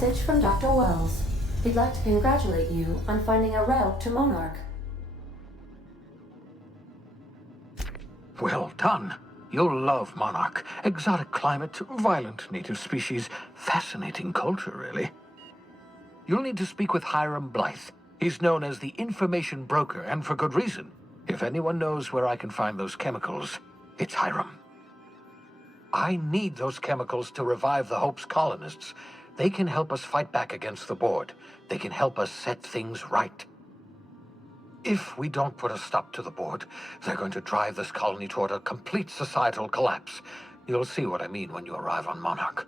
Message from Dr. Wells. He'd like to congratulate you on finding a route to Monarch. Well done. You'll love Monarch. Exotic climate, violent native species, fascinating culture, really. You'll need to speak with Hiram Blythe. He's known as the information broker, and for good reason. If anyone knows where I can find those chemicals, it's Hiram. I need those chemicals to revive the Hope's colonists. They can help us fight back against the Board. They can help us set things right. If we don't put a stop to the Board, they're going to drive this colony toward a complete societal collapse. You'll see what I mean when you arrive on Monarch.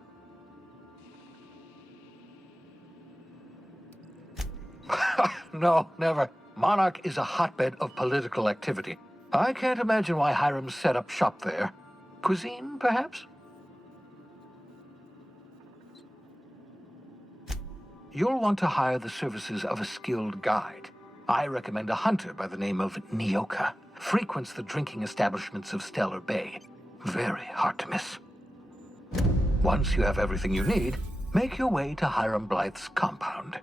No, never. Monarch is a hotbed of political activity. I can't imagine why Hiram set up shop there. Cuisine, perhaps? You'll want to hire the services of a skilled guide. I recommend a hunter by the name of Nyoka. Frequents the drinking establishments of Stellar Bay. Very hard to miss. Once you have everything you need, make your way to Hiram Blythe's compound.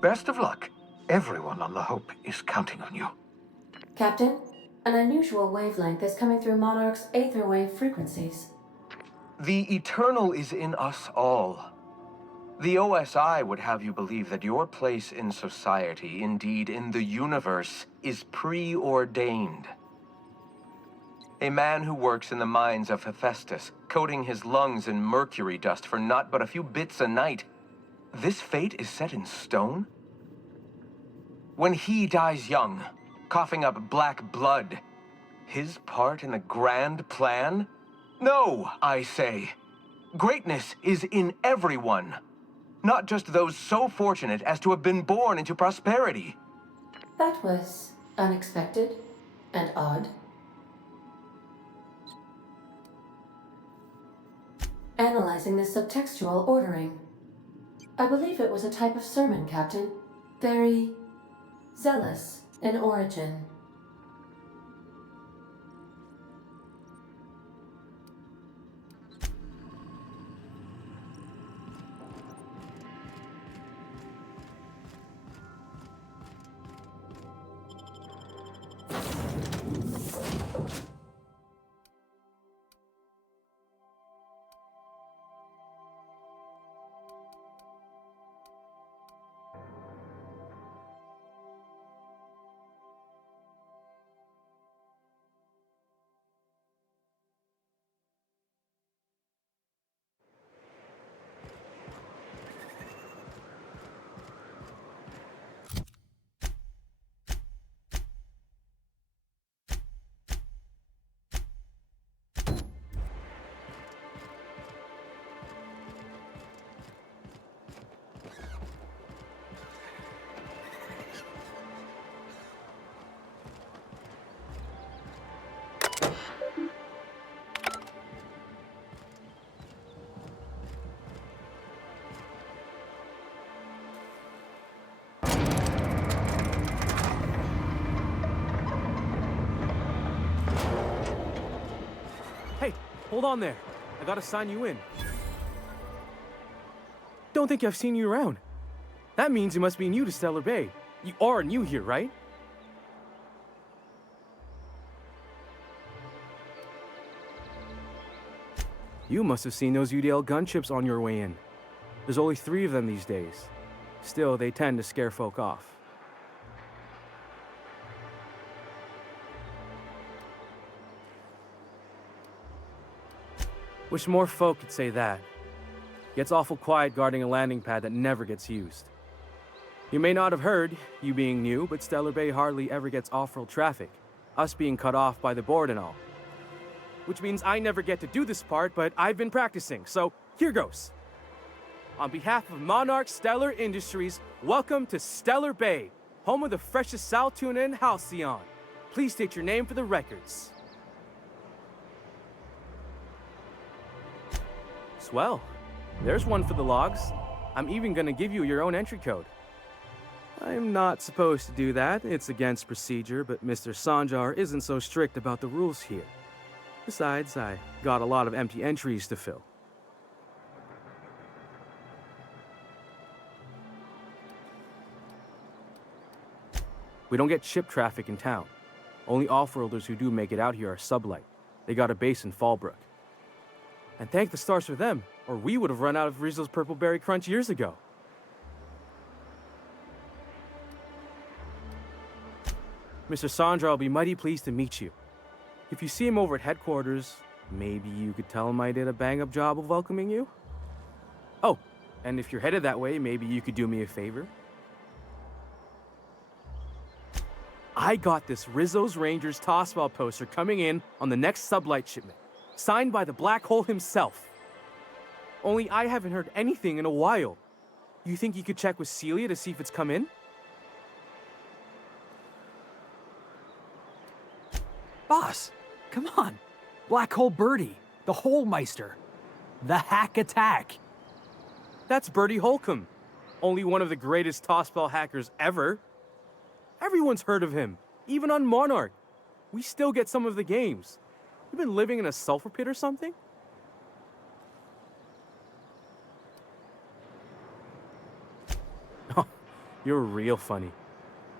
Best of luck. Everyone on the Hope is counting on you. Captain, an unusual wavelength is coming through Monarch's aether wave frequencies. The eternal is in us all. The OSI would have you believe that your place in society, indeed in the universe, is preordained. A man who works in the mines of Hephaestus, coating his lungs in mercury dust for not but a few bits a night. This fate is set in stone? When he dies young, coughing up black blood, his part in the grand plan? No, I say. Greatness is in everyone. Not just those so fortunate as to have been born into prosperity. That was unexpected and odd. Analyzing the subtextual ordering. I believe it was a type of sermon, Captain. Very zealous in origin. Hey, hold on there. I gotta sign you in. Don't think I've seen you around. That means you must be new to Stellar Bay. You are new here, right? You must have seen those UDL gunships on your way in. There's only 3 of them these days. Still, they tend to scare folk off. Wish more folk could say that. Gets awful quiet guarding a landing pad that never gets used. You may not have heard, you being new, but Stellar Bay hardly ever gets off-world traffic. Us being cut off by the Board and all. Which means I never get to do this part, but I've been practicing, so here goes. On behalf of Monarch Stellar Industries, welcome to Stellar Bay, home of the freshest sal tuna and halcyon. Please state your name for the records. Swell. There's one for the logs. I'm even gonna give you your own entry code. I'm not supposed to do that. It's against procedure, but Mr. Sanjar isn't so strict about the rules here. Besides, I got a lot of empty entries to fill. We don't get ship traffic in town. Only off-worlders who do make it out here are sublight. They got a base in Fallbrook. And thank the stars for them, or we would have run out of Rizzo's Purple Berry Crunch years ago. Mr. Sandra will be mighty pleased to meet you. If you see him over at headquarters, maybe you could tell him I did a bang-up job of welcoming you? Oh, and if you're headed that way, maybe you could do me a favor? I got this Rizzo's Rangers Tossball poster coming in on the next sublight shipment, signed by the Black Hole himself. Only I haven't heard anything in a while. You think you could check with Celia to see if it's come in? Boss, come on. Black Hole Birdie, the Holemeister, the Hack Attack. That's Bertie Holcomb, only one of the greatest tossball hackers ever. Everyone's heard of him, even on Monarch. We still get some of the games. You been living in a sulfur pit or something? Oh, you're real funny.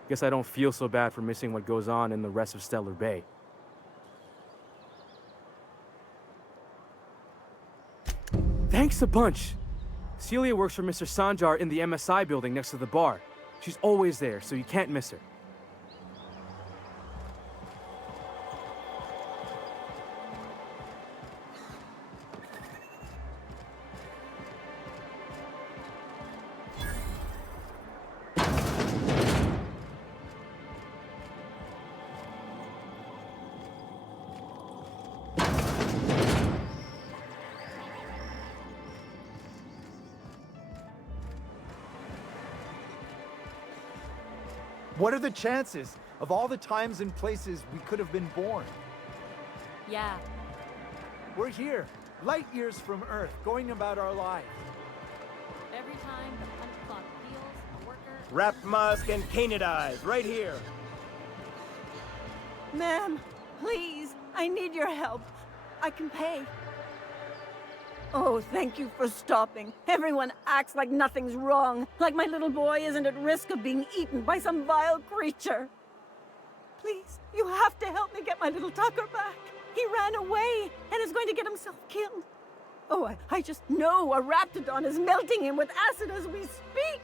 Guess I don't feel so bad for missing what goes on in the rest of Stellar Bay. Thanks a bunch. Celia works for Mr. Sanjar in the MSI building next to the bar. She's always there, so you can't miss her. What are the chances of all the times and places we could have been born? Yeah. We're here, light years from Earth, going about our lives. Every time the punch clock peels, a worker... Wrap musk and canid eyes, right here. Ma'am, please, I need your help. I can pay. Oh, thank you for stopping. Everyone acts like nothing's wrong, like my little boy isn't at risk of being eaten by some vile creature. Please, you have to help me get my little Tucker back. He ran away and is going to get himself killed. Oh, I just know a Raptidon is melting him with acid as we speak.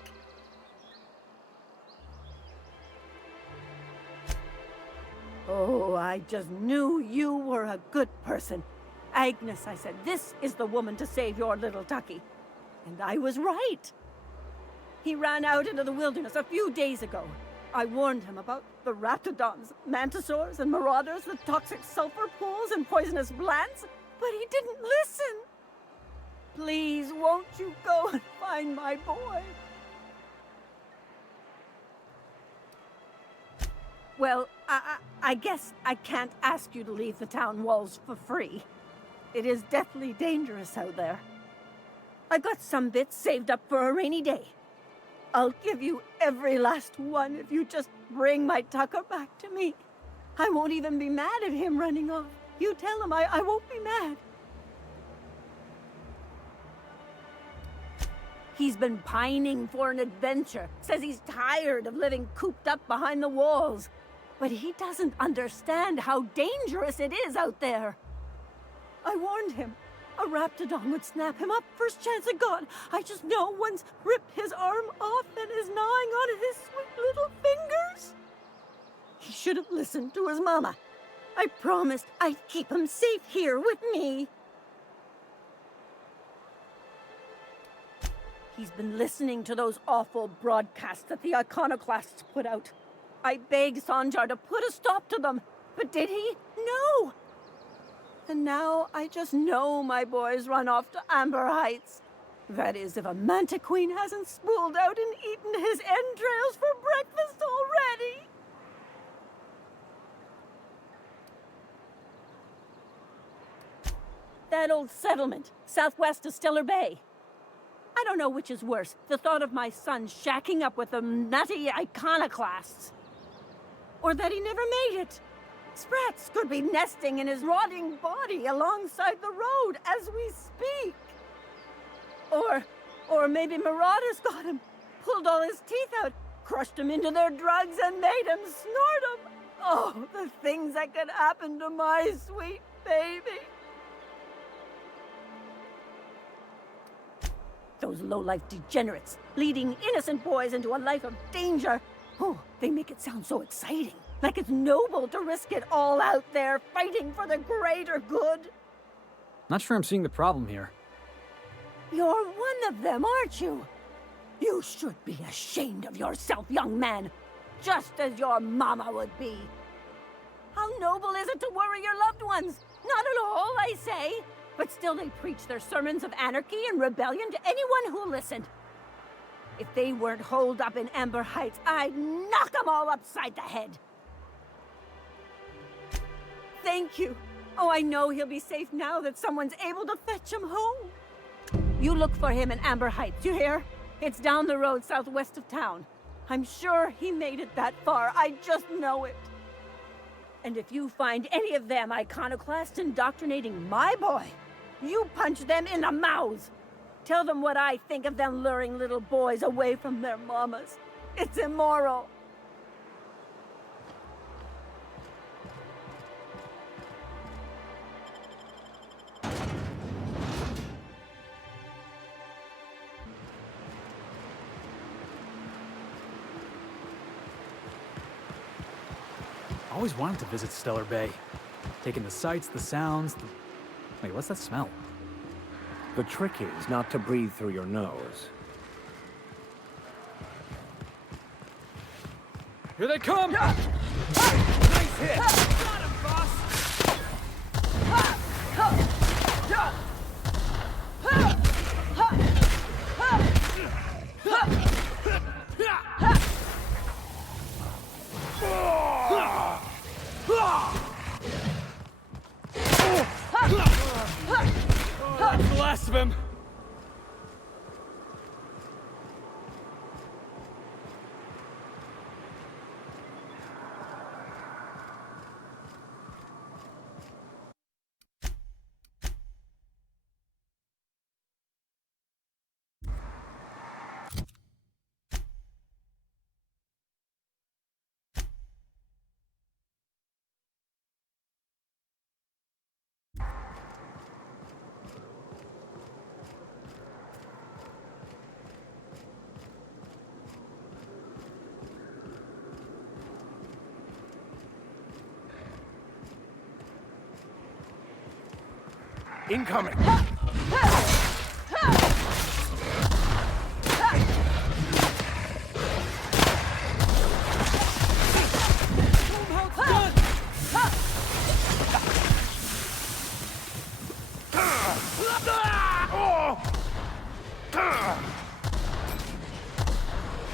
Oh, I just knew you were a good person. Agnes, I said, this is the woman to save your little Tucky. And I was right. He ran out into the wilderness a few days ago. I warned him about the Raptidons, Mantisaurs, and Marauders with toxic sulfur pools and poisonous plants, but he didn't listen. Please, won't you go and find my boy? Well, I guess I can't ask you to leave the town walls for free. It is deathly dangerous out there. I've got some bits saved up for a rainy day. I'll give you every last one if you just bring my Tucker back to me. I won't even be mad at him running off. You tell him I won't be mad. He's been pining for an adventure. Says he's tired of living cooped up behind the walls. But he doesn't understand how dangerous it is out there. I warned him. A Raptidon would snap him up first chance it got. I just know one's ripped his arm off and is gnawing on his sweet little fingers. He should have listened to his mama. I promised I'd keep him safe here with me. He's been listening to those awful broadcasts that the iconoclasts put out. I begged Sanjar to put a stop to them, but did he? No! And now I just know my boy's run off to Amber Heights. That is, if a Mantiqueen hasn't spooled out and eaten his entrails for breakfast already. That old settlement, southwest of Stellar Bay. I don't know which is worse, the thought of my son shacking up with the nutty iconoclasts. Or that he never made it. sprats could be nesting in his rotting body alongside the road as we speak. Or maybe marauders got him, pulled all his teeth out, crushed him into their drugs, and made him snort them. Oh, the things that could happen to my sweet baby. Those low-life degenerates, leading innocent boys into a life of danger. Oh, they make it sound so exciting. Like it's noble to risk it all out there, fighting for the greater good. Not sure I'm seeing the problem here. You're one of them, aren't you? You should be ashamed of yourself, young man. Just as your mama would be. How noble is it to worry your loved ones? Not at all, I say. But still they preach their sermons of anarchy and rebellion to anyone who listened. If they weren't holed up in Amber Heights, I'd knock them all upside the head. Thank you. Oh, I know he'll be safe now that someone's able to fetch him home. You look for him in Amber Heights, you hear? It's down the road southwest of town. I'm sure he made it that far. I just know it. And if you find any of them iconoclasts indoctrinating my boy, you punch them in the mouths. Tell them what I think of them luring little boys away from their mamas. It's immoral. Always wanted to visit Stellar Bay. Taking the sights, the sounds, Wait, what's that smell? The trick is not to breathe through your nose. Here they come! Nice hit! Got him, boss! That's the last of him! Incoming!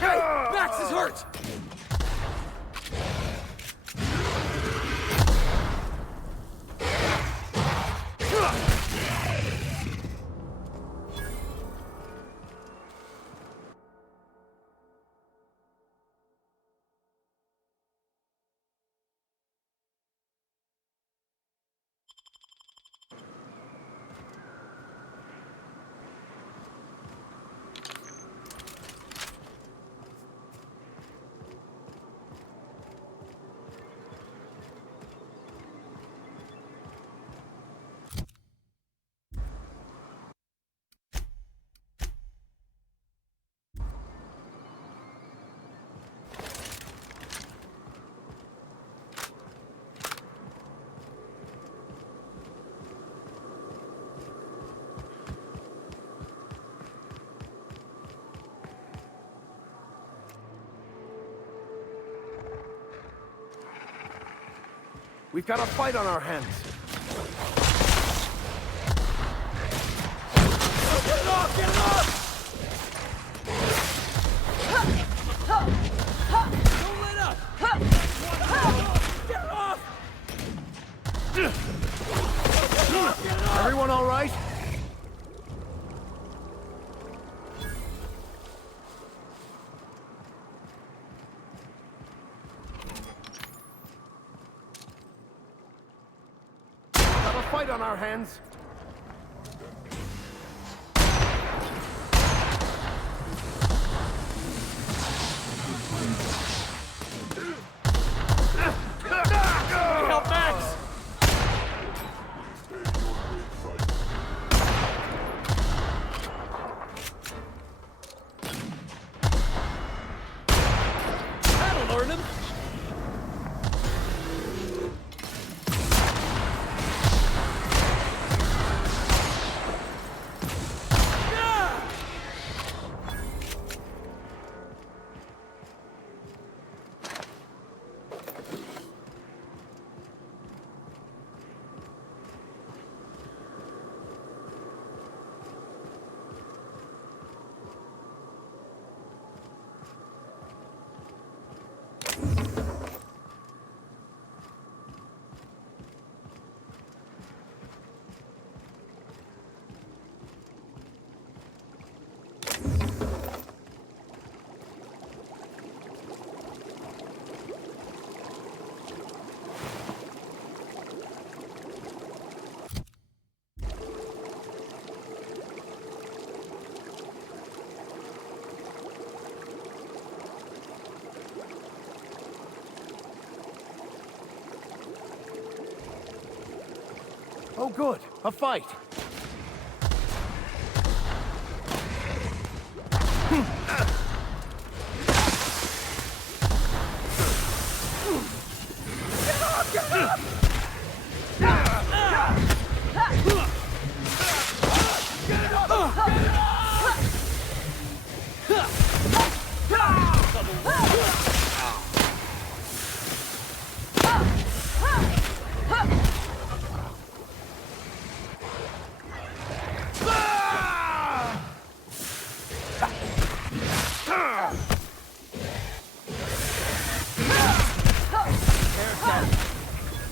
Hey! Max is hurt! We've got a fight on our hands. Get it off! Get it off! Don't let up! Get it off! Everyone all right? fight on our hands. Help Max! That'll learn him! Oh good, a fight.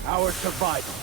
Our survival.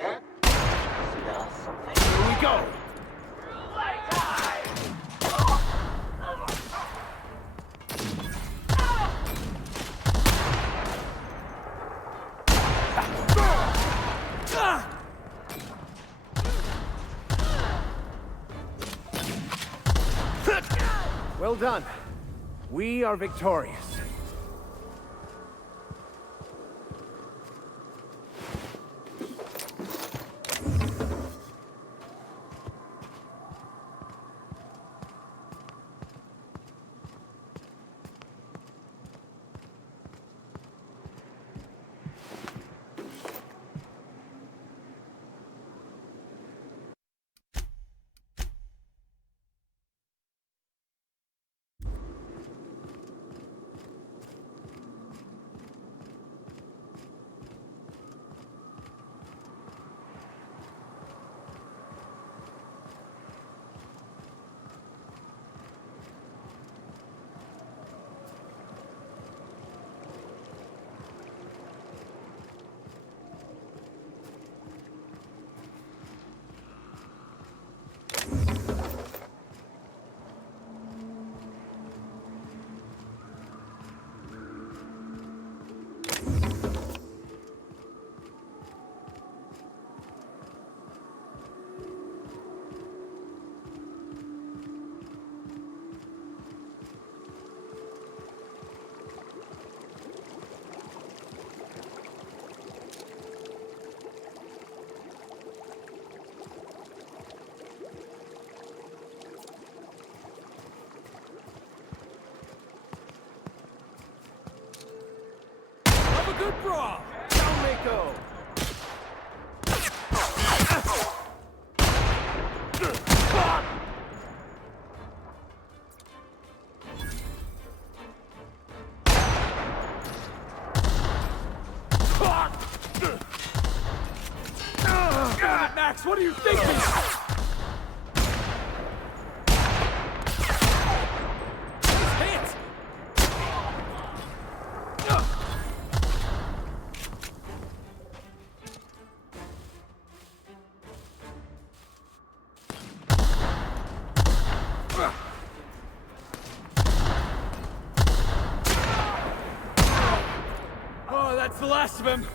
Here we go! Well done. We are victorious. good brawl! Down they go! God, Max, what are you thinking? Hit! Oh, that's the last of him.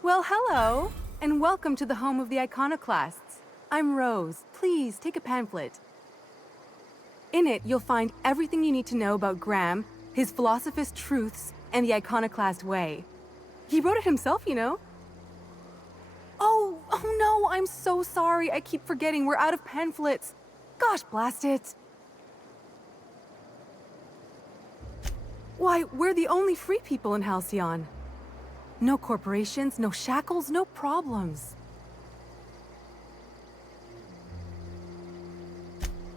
Well, hello, and welcome to the home of the Iconoclasts. I'm Rose. Please take a pamphlet. In it, you'll find everything you need to know about Graham, his Philosophist truths, and the Iconoclast way. He wrote it himself, you know. Oh no, I'm so sorry. I keep forgetting we're out of pamphlets. Gosh, blast it. Why, we're the only free people in Halcyon. No corporations, no shackles, no problems.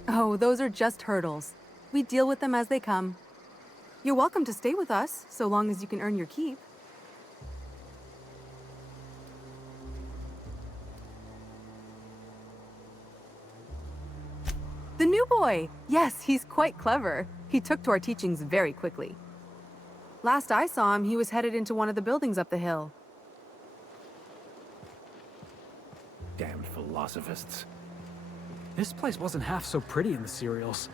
Oh, those are just hurdles. We deal with them as they come. You're welcome to stay with us, so long as you can earn your keep. The new boy! Yes, he's quite clever. He took to our teachings very quickly. Last I saw him, he was headed into one of the buildings up the hill. Damned philosophists. This place wasn't half so pretty in the serials.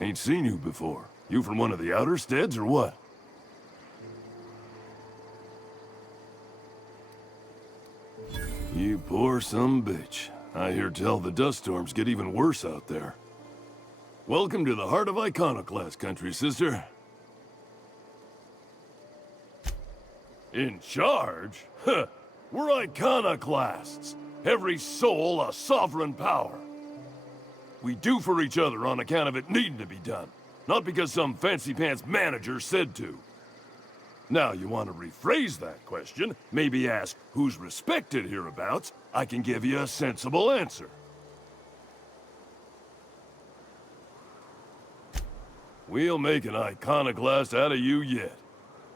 Ain't seen you before. You from one of the outer steads or what? You poor some bitch. I hear tell the dust storms get even worse out there. Welcome to the heart of Iconoclast country, sister. In charge? Huh. We're Iconoclasts. Every soul a sovereign power. We do for each other on account of it needing to be done, not because some fancy-pants manager said to. Now, you want to rephrase that question, maybe ask who's respected hereabouts, I can give you a sensible answer. We'll make an iconoclast out of you yet.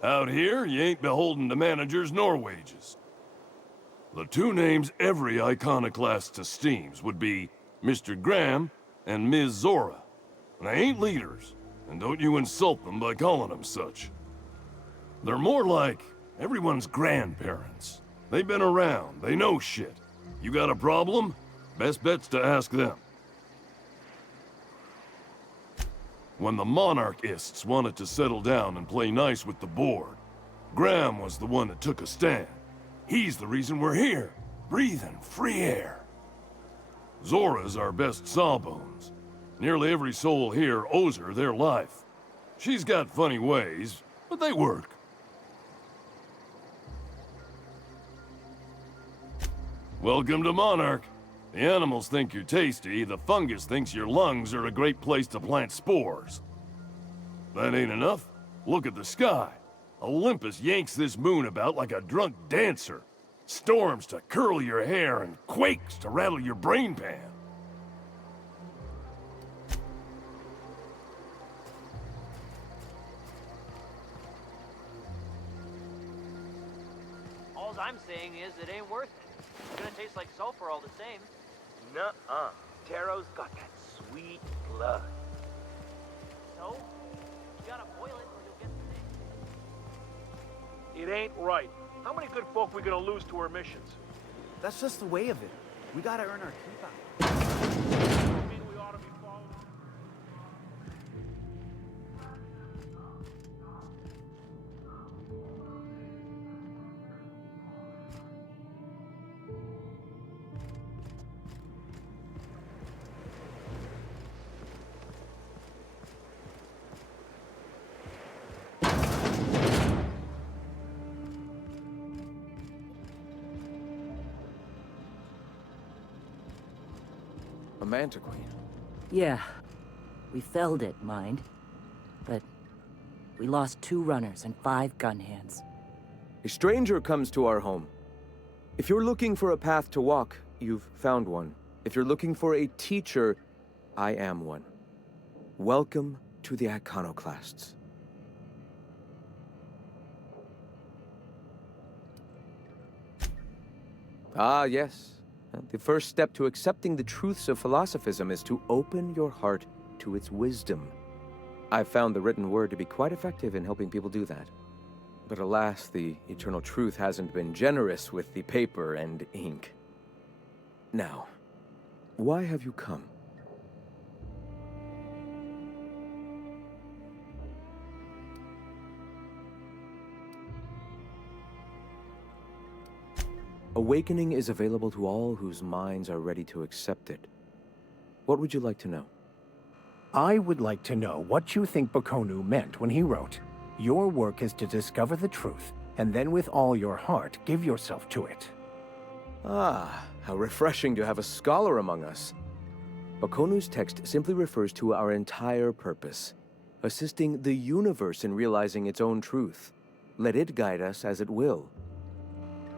Out here, you ain't beholden to managers nor wages. The two names every iconoclast esteems would be Mr. Graham and Ms. Zora. They ain't leaders, and don't you insult them by calling them such. They're more like everyone's grandparents. They've been around, they know shit. You got a problem? Best bet's to ask them. when the monarchists wanted to settle down and play nice with the board, Graham was the one that took a stand. He's the reason we're here, breathing free air. Zora's our best sawbones. Nearly every soul here owes her their life. She's got funny ways, but they work. Welcome to Monarch. The animals think you're tasty, the fungus thinks your lungs are a great place to plant spores. That ain't enough. Look at the sky. Olympus yanks this moon about like a drunk dancer. Storms to curl your hair and quakes to rattle your brain pan. All I'm saying is it ain't worth it. It's gonna taste like sulfur all the same. Nuh-uh. Taro's got that sweet blood. So? You gotta boil it or you'll get the It ain't right. How many good folk we gonna lose to our missions? That's just the way of it. We gotta earn our keep out. A Manta Queen. Yeah. We felled it, mind. But we lost 2 runners and 5 gun hands. A stranger comes to our home. If you're looking for a path to walk, you've found one. If you're looking for a teacher, I am one. Welcome to the Iconoclasts. Ah, yes. The first step to accepting the truths of philosophism is to open your heart to its wisdom. I've found the written word to be quite effective in helping people do that. But alas, the eternal truth hasn't been generous with the paper and ink. Now, why have you come? Awakening is available to all whose minds are ready to accept it. What would you like to know? I would like to know what you think Bakonu meant when he wrote, "Your work is to discover the truth, and then with all your heart give yourself to it." Ah, how refreshing to have a scholar among us. Bakonu's text simply refers to our entire purpose, assisting the universe in realizing its own truth. Let it guide us as it will.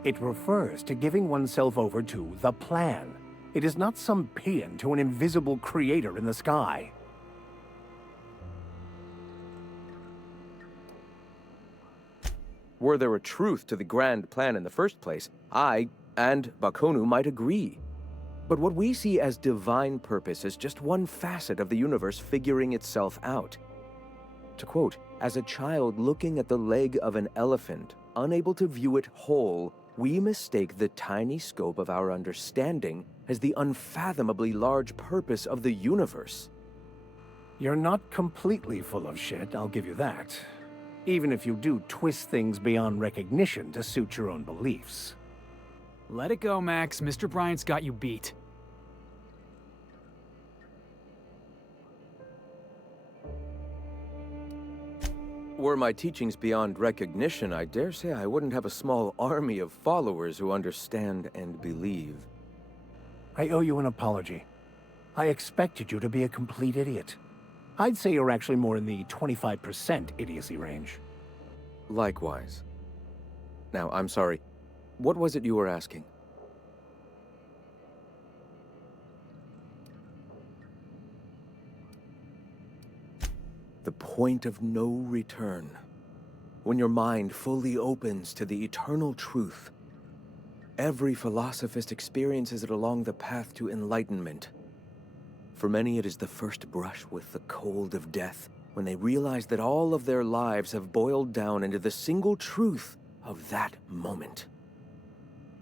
It refers to giving oneself over to the plan. It is not some paean to an invisible creator in the sky. Were there a truth to the grand plan in the first place, I and Bakonu might agree. But what we see as divine purpose is just one facet of the universe figuring itself out. To quote, "As a child looking at the leg of an elephant, unable to view it whole, we mistake the tiny scope of our understanding as the unfathomably large purpose of the universe." You're not completely full of shit, I'll give you that. Even if you do twist things beyond recognition to suit your own beliefs. Let it go, Max. Mr. Bryant's got you beat. Were my teachings beyond recognition, I dare say I wouldn't have a small army of followers who understand and believe. I owe you an apology. I expected you to be a complete idiot. I'd say you're actually more in the 25% idiocy range. Likewise. Now, I'm sorry. What was it you were asking? The point of no return. When your mind fully opens to the eternal truth. Every philosophist experiences it along the path to enlightenment. For many, it is the first brush with the cold of death, when they realize that all of their lives have boiled down into the single truth of that moment.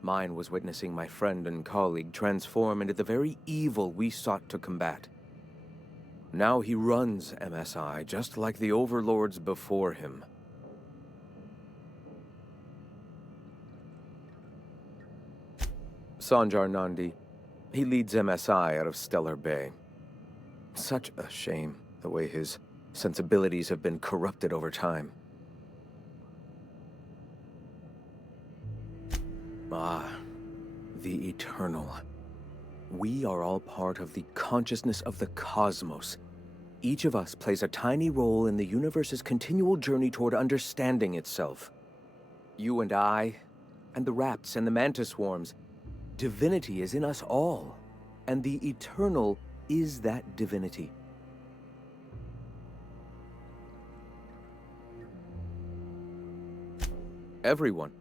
Mine was witnessing my friend and colleague transform into the very evil we sought to combat. Now he runs MSI, just like the overlords before him. Sanjar Nandi. He leads MSI out of Stellar Bay. Such a shame, the way his sensibilities have been corrupted over time. Ah, the Eternal. We are all part of the consciousness of the cosmos. Each of us plays a tiny role in the universe's continual journey toward understanding itself. You and I, and the rats and the mantis swarms. Divinity is in us all, and the Eternal is that divinity. Everyone,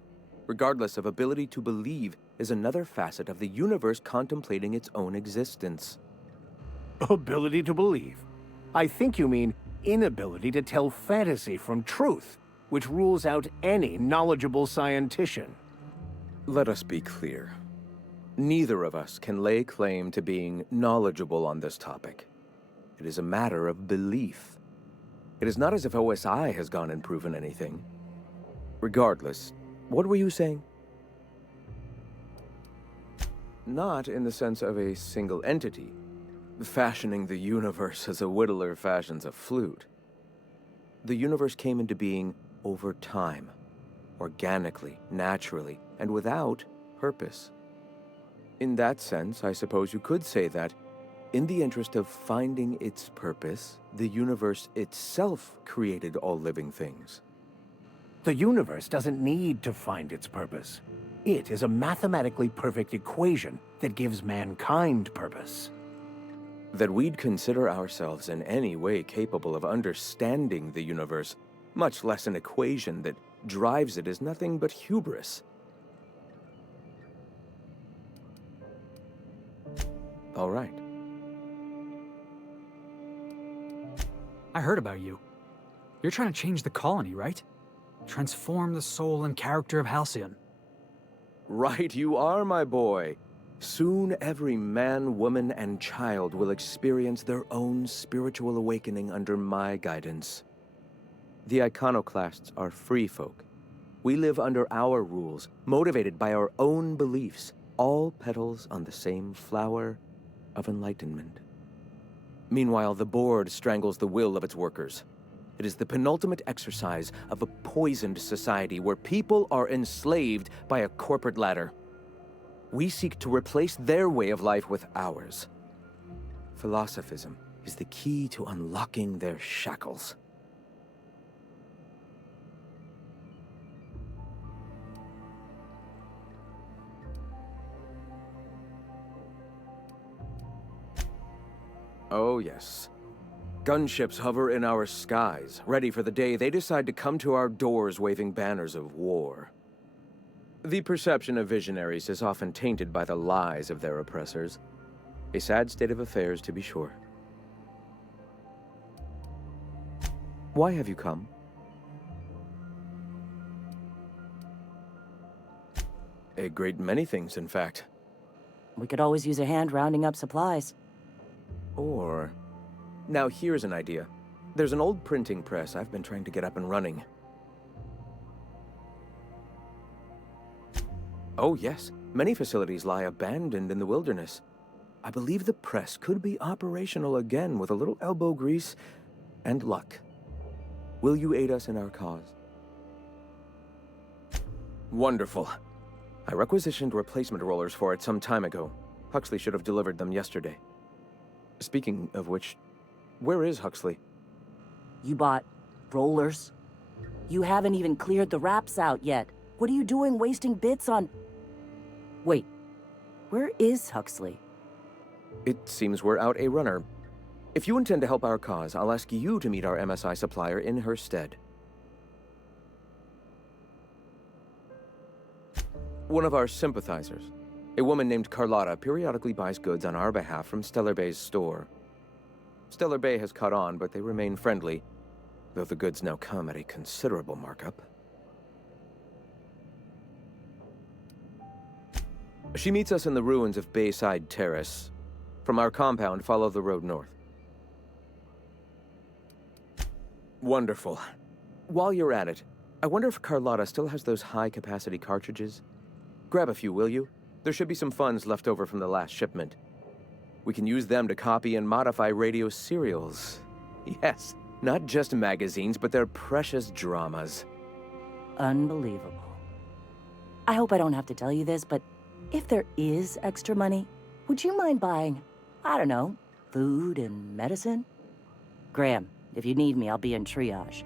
regardless of ability to believe, is another facet of the universe contemplating its own existence. Ability to believe? I think you mean inability to tell fantasy from truth, which rules out any knowledgeable scientician. Let us be clear. Neither of us can lay claim to being knowledgeable on this topic. It is a matter of belief. It is not as if OSI has gone and proven anything. Regardless, what were you saying? Not in the sense of a single entity, fashioning the universe as a whittler fashions a flute. The universe came into being over time, organically, naturally, and without purpose. In that sense, I suppose you could say that, in the interest of finding its purpose, the universe itself created all living things. The universe doesn't need to find its purpose. It is a mathematically perfect equation that gives mankind purpose. That we'd consider ourselves in any way capable of understanding the universe, much less an equation that drives it, is nothing but hubris. All right. I heard about you. You're trying to change the colony, right? Transform the soul and character of Halcyon. Right you are, my boy. Soon every man, woman, and child will experience their own spiritual awakening under my guidance. The iconoclasts are free folk. We live under our rules, motivated by our own beliefs, all petals on the same flower of enlightenment. Meanwhile, the board strangles the will of its workers. It is the penultimate exercise of a poisoned society where people are enslaved by a corporate ladder. We seek to replace their way of life with ours. Philosophism is the key to unlocking their shackles. Oh, yes. Gunships hover in our skies, ready for the day they decide to come to our doors waving banners of war. The perception of visionaries is often tainted by the lies of their oppressors. A sad state of affairs, to be sure. Why have you come? A great many things, in fact. We could always use a hand rounding up supplies. Or... Now here's an idea. There's an old printing press I've been trying to get up and running. Oh yes, many facilities lie abandoned in the wilderness. I believe the press could be operational again with a little elbow grease and luck. Will you aid us in our cause? Wonderful. I requisitioned replacement rollers for it some time ago. Huxley should have delivered them yesterday. Speaking of which, where is Huxley? You bought rollers? You haven't even cleared the wraps out yet. What are you doing wasting bits on... Wait, where is Huxley? It seems we're out a runner. If you intend to help our cause, I'll ask you to meet our MSI supplier in her stead. One of our sympathizers, a woman named Carlotta, periodically buys goods on our behalf from Stellar Bay's store. Stellar Bay has caught on, but they remain friendly, though the goods now come at a considerable markup. She meets us in the ruins of Bayside Terrace. From our compound, follow the road north. Wonderful. While you're at it, I wonder if Carlotta still has those high-capacity cartridges? Grab a few, will you? There should be some funds left over from the last shipment. We can use them to copy and modify radio serials. Yes, not just magazines, but their precious dramas. Unbelievable. I hope I don't have to tell you this, but if there is extra money, would you mind buying, I don't know, food and medicine? Graham, if you need me, I'll be in triage.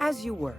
As you were.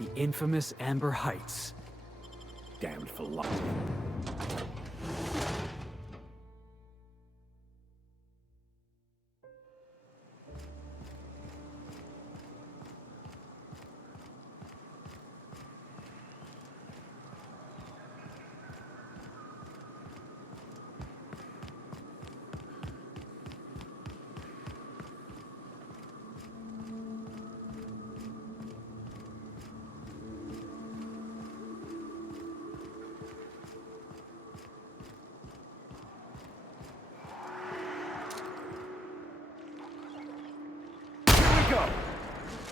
The infamous Amber Heights. Damned philosophy. Go!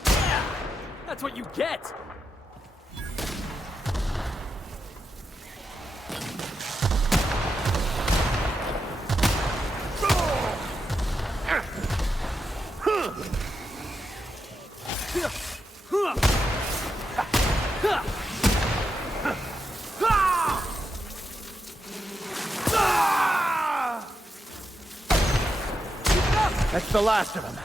Yeah! That's what you get! That's the last of them.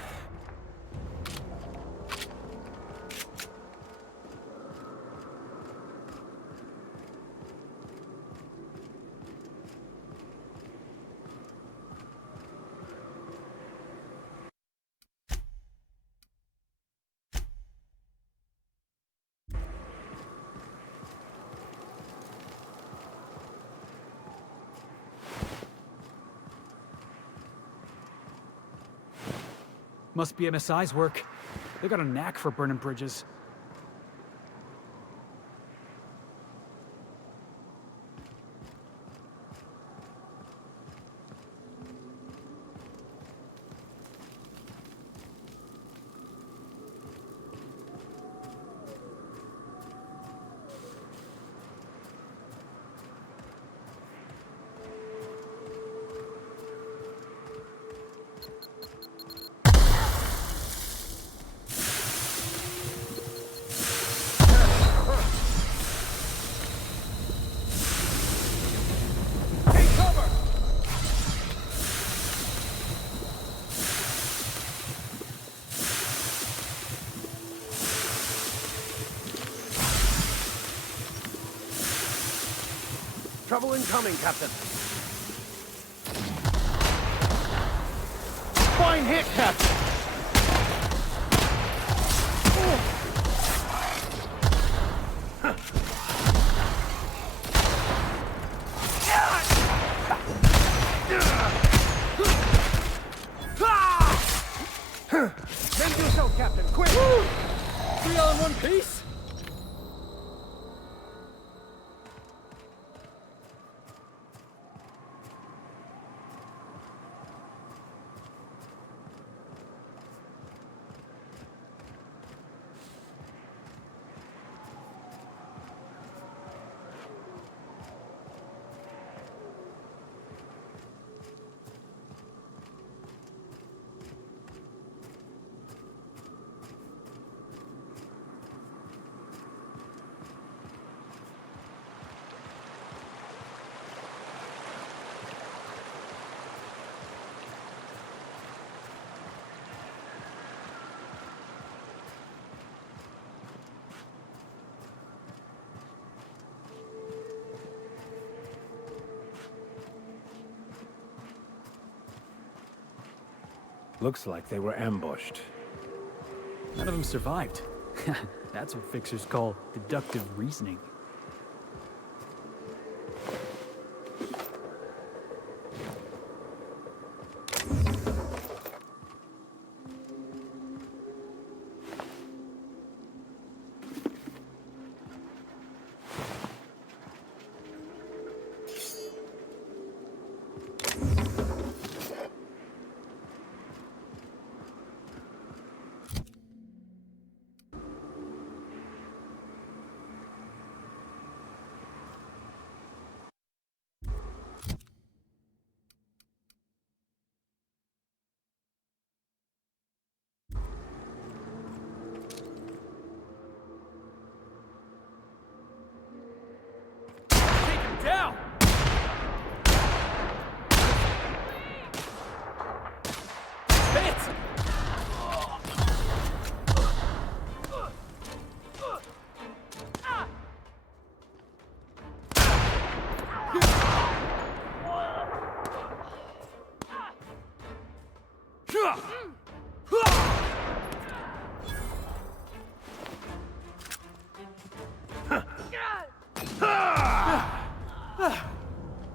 Must be MSI's work. They got a knack for burning bridges. Trouble incoming, Captain. Fine hit, Captain. Mend yourself, Captain, quick! 3 all in one piece? Looks like they were ambushed. None of them survived. That's what fixers call deductive reasoning. Down! Hit!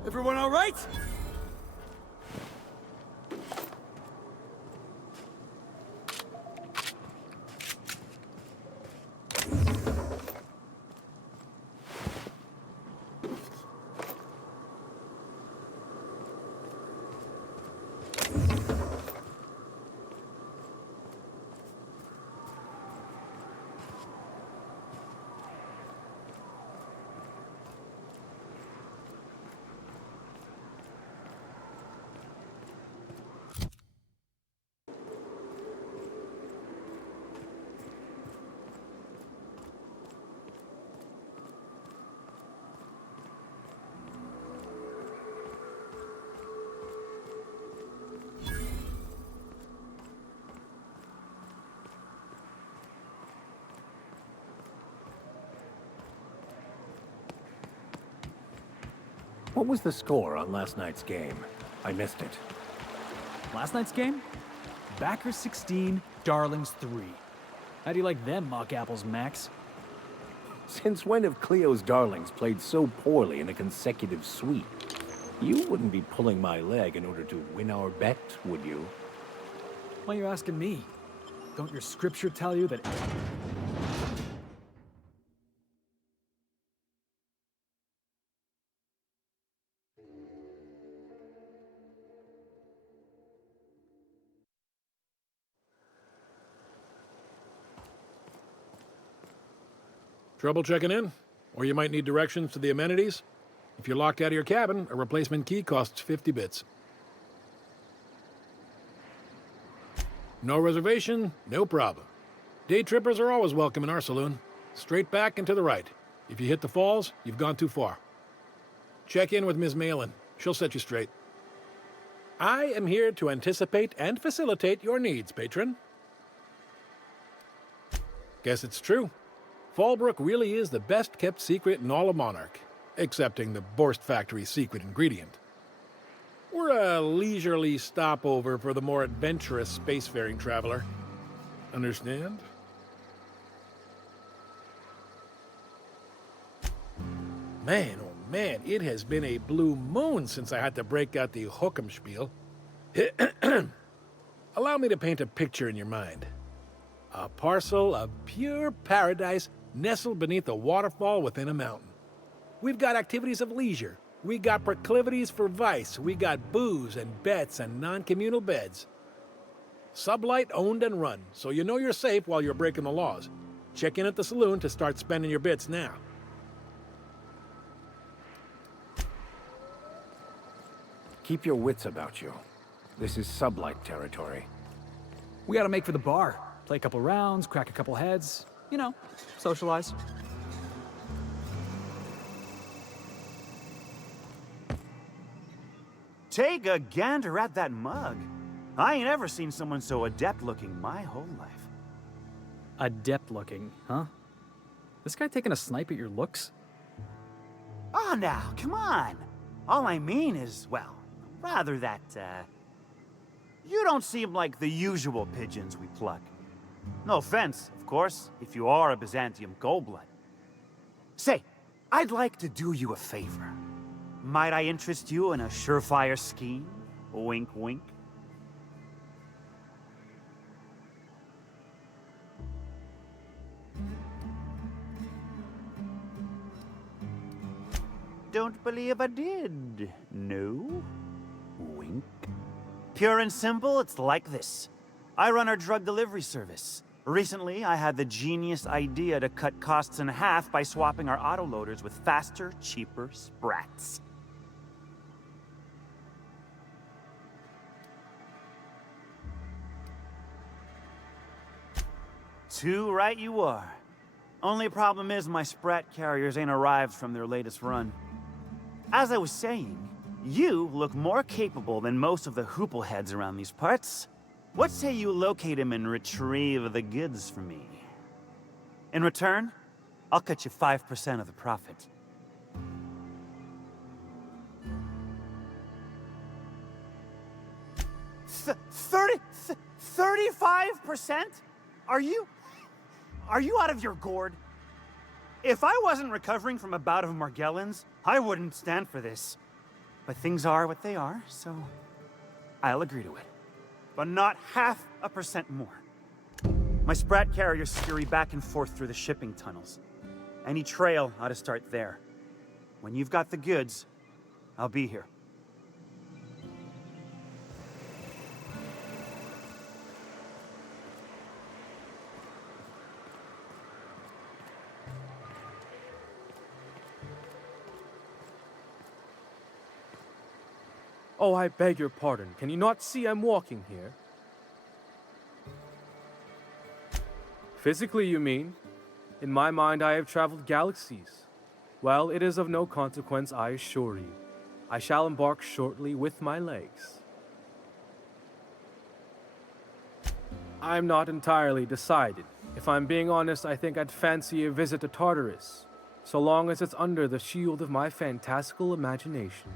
Everyone all right? What was the score on last night's game? I missed it. Last night's game? Backers 16, Darlings 3. How do you like them mock apples, Max? Since when have Cleo's Darlings played so poorly in a consecutive sweep? You wouldn't be pulling my leg in order to win our bet, would you? Why are you asking me? Don't your scripture tell you that... Trouble checking in? Or you might need directions to the amenities? If you're locked out of your cabin, a replacement key costs 50 bits. No reservation, no problem. Day trippers are always welcome in our saloon. Straight back and to the right. If you hit the falls, you've gone too far. Check in with Ms. Malin. She'll set you straight. I am here to anticipate and facilitate your needs, patron. Guess it's true. Fallbrook really is the best-kept secret in all of Monarch, excepting the Borst Factory's secret ingredient. We're a leisurely stopover for the more adventurous spacefaring traveler. Understand? Man, oh man, it has been a blue moon since I had to break out the hook'em spiel. Allow me to paint a picture in your mind. A parcel of pure paradise nestled beneath a waterfall within a mountain. We've got activities of leisure. We got proclivities for vice. We got booze and bets and non-communal beds. Sublight owned and run, so you know you're safe while you're breaking the laws. Check in at the saloon to start spending your bits now. Keep your wits about you. This is Sublight territory. We gotta make for the bar. Play a couple rounds, crack a couple heads. You know, socialize. Take a gander at that mug. I ain't ever seen someone so adept-looking my whole life. Adept-looking, huh? This guy taking a snipe at your looks? Oh, now, come on. All I mean is, well, rather that, You don't seem like the usual pigeons we pluck. No offense, of course, if you are a Byzantium goldblood. Say, I'd like to do you a favor. Might I interest you in a surefire scheme? Wink, wink. Don't believe I did. No? Wink. Pure and simple, it's like this. I run our drug delivery service. Recently, I had the genius idea to cut costs in half by swapping our autoloaders with faster, cheaper sprats. Too right you are. Only problem is my sprat carriers ain't arrived from their latest run. As I was saying, you look more capable than most of the hoople heads around these parts. What say you locate him and retrieve the goods for me? In return, I'll cut you 5% of the profit. 35%? Are you out of your gourd? If I wasn't recovering from a bout of Margellans, I wouldn't stand for this. But things are what they are, so I'll agree to it. But not 0.5% more. My sprat carriers scurry back and forth through the shipping tunnels. Any trail ought to start there. When you've got the goods, I'll be here. Oh, I beg your pardon. Can you not see I'm walking here? Physically, you mean? In my mind, I have traveled galaxies. Well, it is of no consequence, I assure you. I shall embark shortly with my legs. I'm not entirely decided. If I'm being honest, I think I'd fancy a visit to Tartarus, so long as it's under the shield of my fantastical imagination.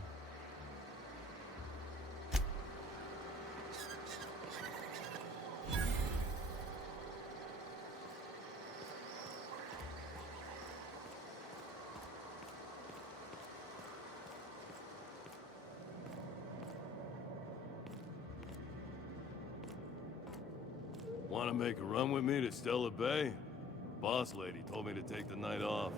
Want to make a run with me to Stella Bay? Boss lady told me to take the night off.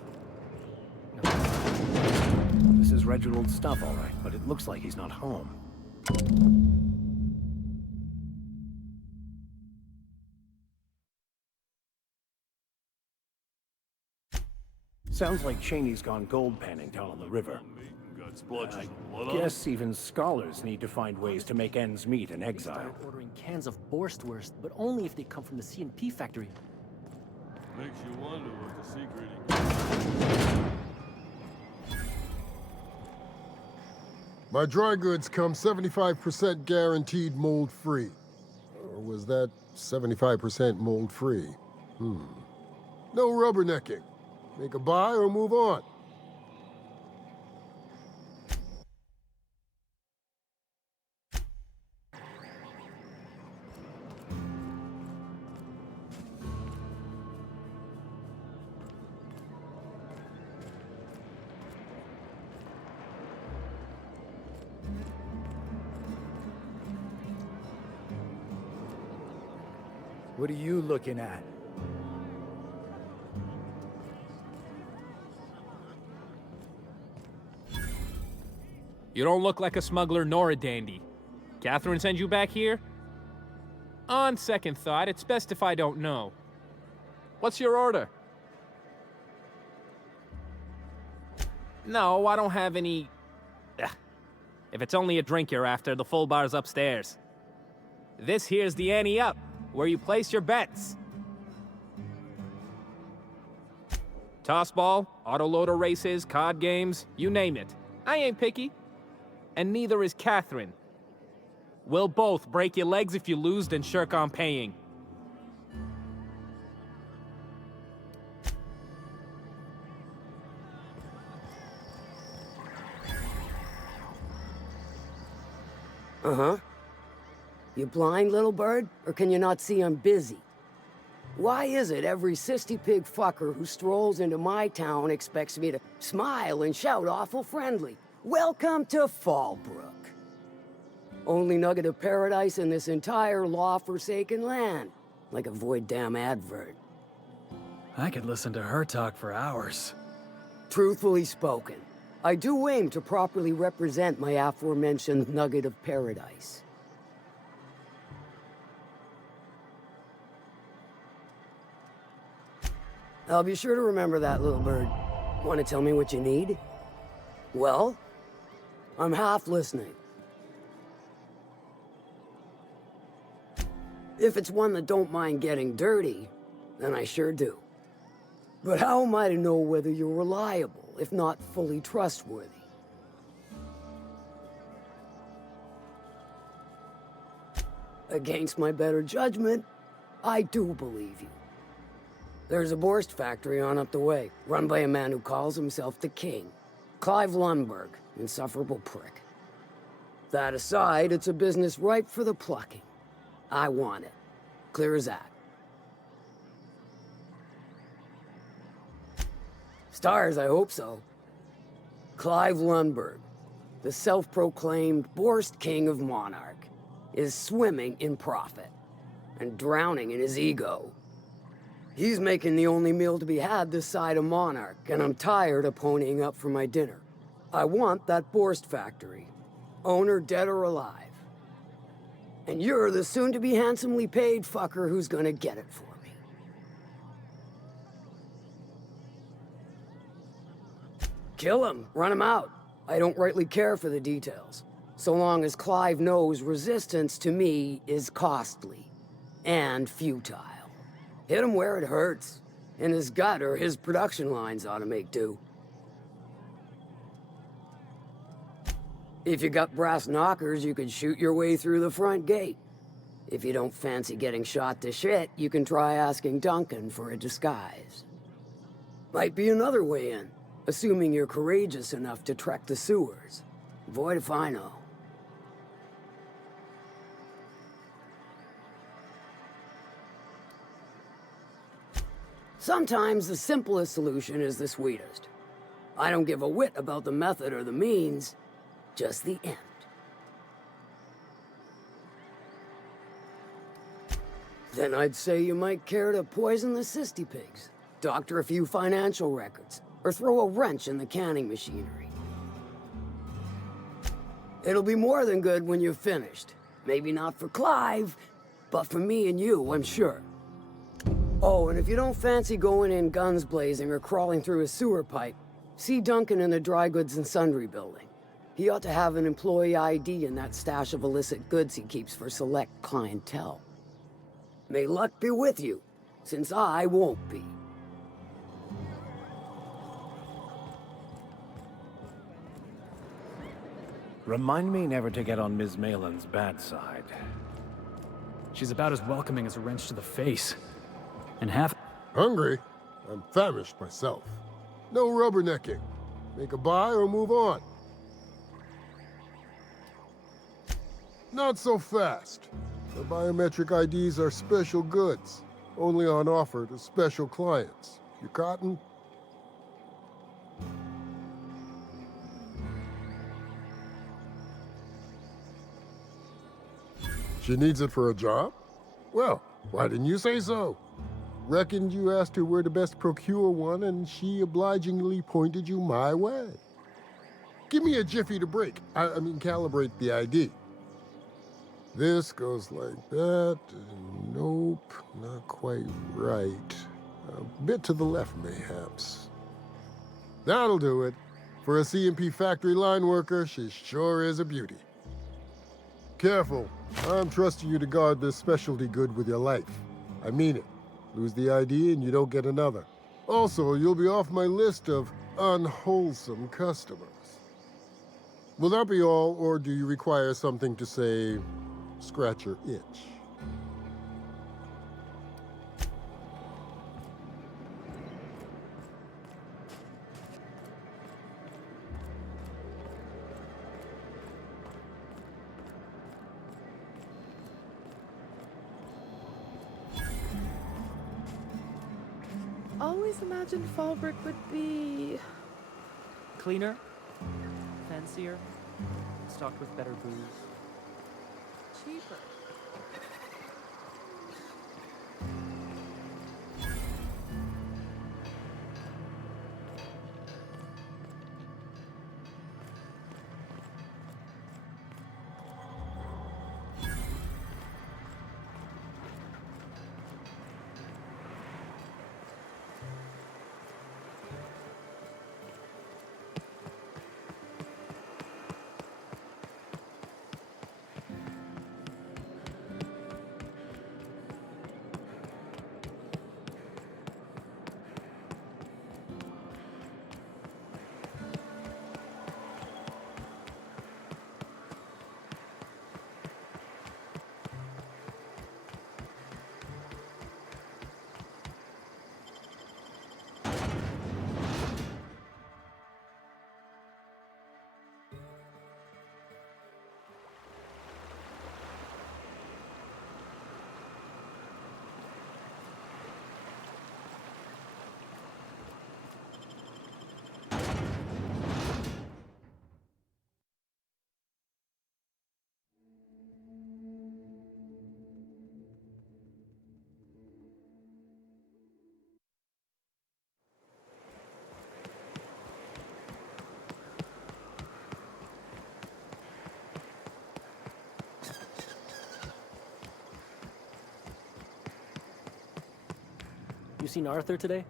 This is Reginald's stuff, all right, but it looks like he's not home. Sounds like Cheney's gone gold panning down on the river. I guess even scholars need to find ways to make ends meet in exile. Start ordering cans of Borstwurst, but only if they come from the C&P factory. Makes you wonder what the secret My dry goods come 75% guaranteed mold-free. Or was that 75% mold-free? No rubbernecking. Make a buy or move on. What are you looking at? You don't look like a smuggler nor a dandy. Catherine sent you back here? On second thought, it's best if I don't know. What's your order? No, I don't have any... Ugh. If it's only a drink you're after, the full bar's upstairs. This here's the ante up, where you place your bets. Tossball, autoloader races, card games, you name it. I ain't picky. And neither is Catherine. We'll both break your legs if you lose, then shirk on paying. You blind, little bird? Or can you not see I'm busy? Why is it every sissy pig fucker who strolls into my town expects me to smile and shout awful friendly? Welcome to Fallbrook. Only nugget of paradise in this entire law-forsaken land. Like a void damn advert. I could listen to her talk for hours. Truthfully spoken, I do aim to properly represent my aforementioned nugget of paradise. I'll be sure to remember that, little bird. Want to tell me what you need? Well, I'm half listening. If it's one that don't mind getting dirty, then I sure do. But how am I to know whether you're reliable, if not fully trustworthy? Against my better judgment, I do believe you. There's a Borst factory on up the way, run by a man who calls himself the King. Clive Lundberg, insufferable prick. That aside, it's a business ripe for the plucking. I want it. Clear as that. Stars, I hope so. Clive Lundberg, the self-proclaimed Borst King of Monarch, is swimming in profit and drowning in his ego. He's making the only meal to be had this side of Monarch, and I'm tired of ponying up for my dinner. I want that Borst factory, owner dead or alive. And you're the soon-to-be handsomely paid fucker who's gonna get it for me. Kill him, run him out. I don't rightly care for the details. So long as Clive knows resistance to me is costly and futile. Hit him where it hurts. In his gut or his production lines ought to make do. If you got brass knockers, you could shoot your way through the front gate. If you don't fancy getting shot to shit, you can try asking Duncan for a disguise. Might be another way in, assuming you're courageous enough to trek the sewers. Void if I know. Sometimes the simplest solution is the sweetest. I don't give a whit about the method or the means, just the end. Then I'd say you might care to poison the cysty pigs, doctor a few financial records, or throw a wrench in the canning machinery. It'll be more than good when you've finished. Maybe not for Clive, but for me and you, I'm sure. Oh, and if you don't fancy going in guns blazing or crawling through a sewer pipe, see Duncan in the dry goods and sundry building. He ought to have an employee ID in that stash of illicit goods he keeps for select clientele. May luck be with you, since I won't be. Remind me never to get on Ms. Malin's bad side. She's about as welcoming as a wrench to the face. And half... Hungry? I'm famished myself. No rubbernecking. Make a buy or move on. Not so fast. The biometric IDs are special goods. Only on offer to special clients. You cotton? She needs it for a job? Well, why didn't you say so? Reckoned you asked her where to best procure one, and she obligingly pointed you my way. Give me a jiffy to break. I mean, calibrate the ID. This goes like that. Nope, not quite right. A bit to the left, mayhaps. That'll do it. For a CMP factory line worker, she sure is a beauty. Careful. I'm trusting you to guard this specialty good with your life. I mean it. Lose the ID and you don't get another. Also, you'll be off my list of unwholesome customers. Will that be all, or do you require something to say, scratch your itch? always imagined Fallbrook would be... Cleaner, fancier, stocked with better booze. cheaper. You seen Arthur today?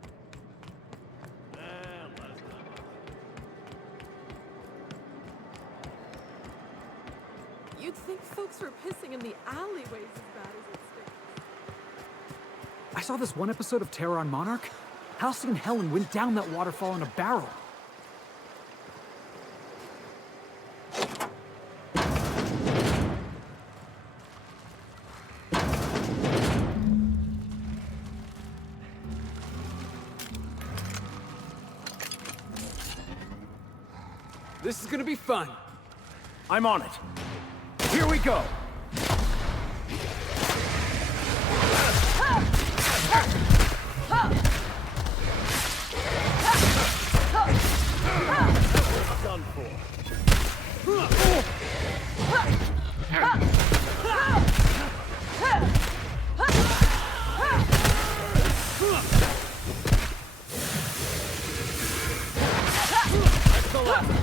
You'd think folks were pissing in the alleyways as bad as it stinks. I saw this one episode of Terror on Monarch. Halcyon and Helen went down that waterfall in a barrel. This is gonna be fun. I'm on it. Here we go. Done for. That's the last.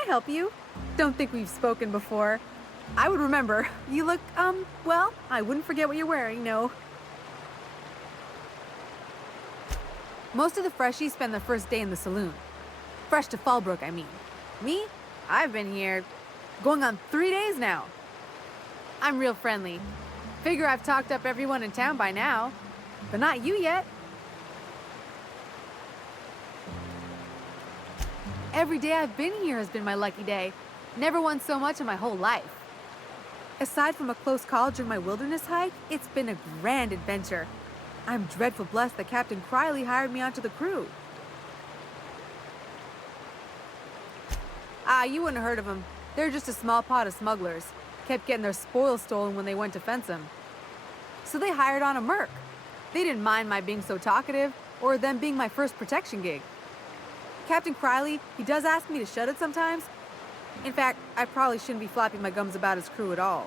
I help you? Don't think we've spoken before. I would remember. You look, well, I wouldn't forget what you're wearing, no. Most of the freshies spend their first day in the saloon. Fresh to Fallbrook, I mean. Me? I've been here going on 3 days now. I'm real friendly. Figure I've talked up everyone in town by now, but not you yet. Every day I've been here has been my lucky day. Never won so much in my whole life. Aside from a close call during my wilderness hike, it's been a grand adventure. I'm dreadful blessed that Captain Criley hired me onto the crew. You wouldn't have heard of them. They're just a small pot of smugglers. Kept getting their spoils stolen when they went to fence them. So they hired on a merc. They didn't mind my being so talkative, or them being my first protection gig. Captain Criley, he does ask me to shut it sometimes. In fact, I probably shouldn't be flapping my gums about his crew at all.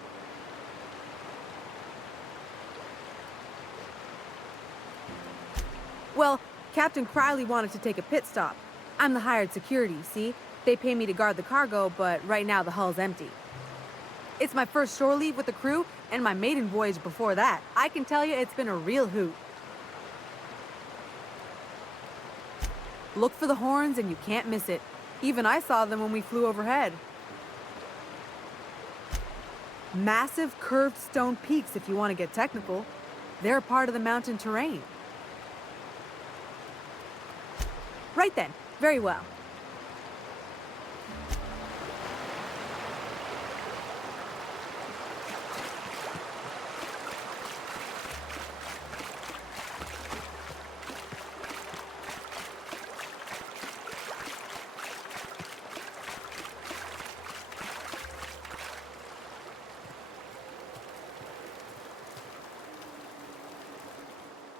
Well, Captain Criley wanted to take a pit stop. I'm the hired security, see? They pay me to guard the cargo, but right now the hull's empty. It's my first shore leave with the crew, and my maiden voyage before that. I can tell you it's been a real hoot. Look for the horns and you can't miss it. Even I saw them when we flew overhead. Massive curved stone peaks if you want to get technical. They're a part of the mountain terrain. Right then, very well.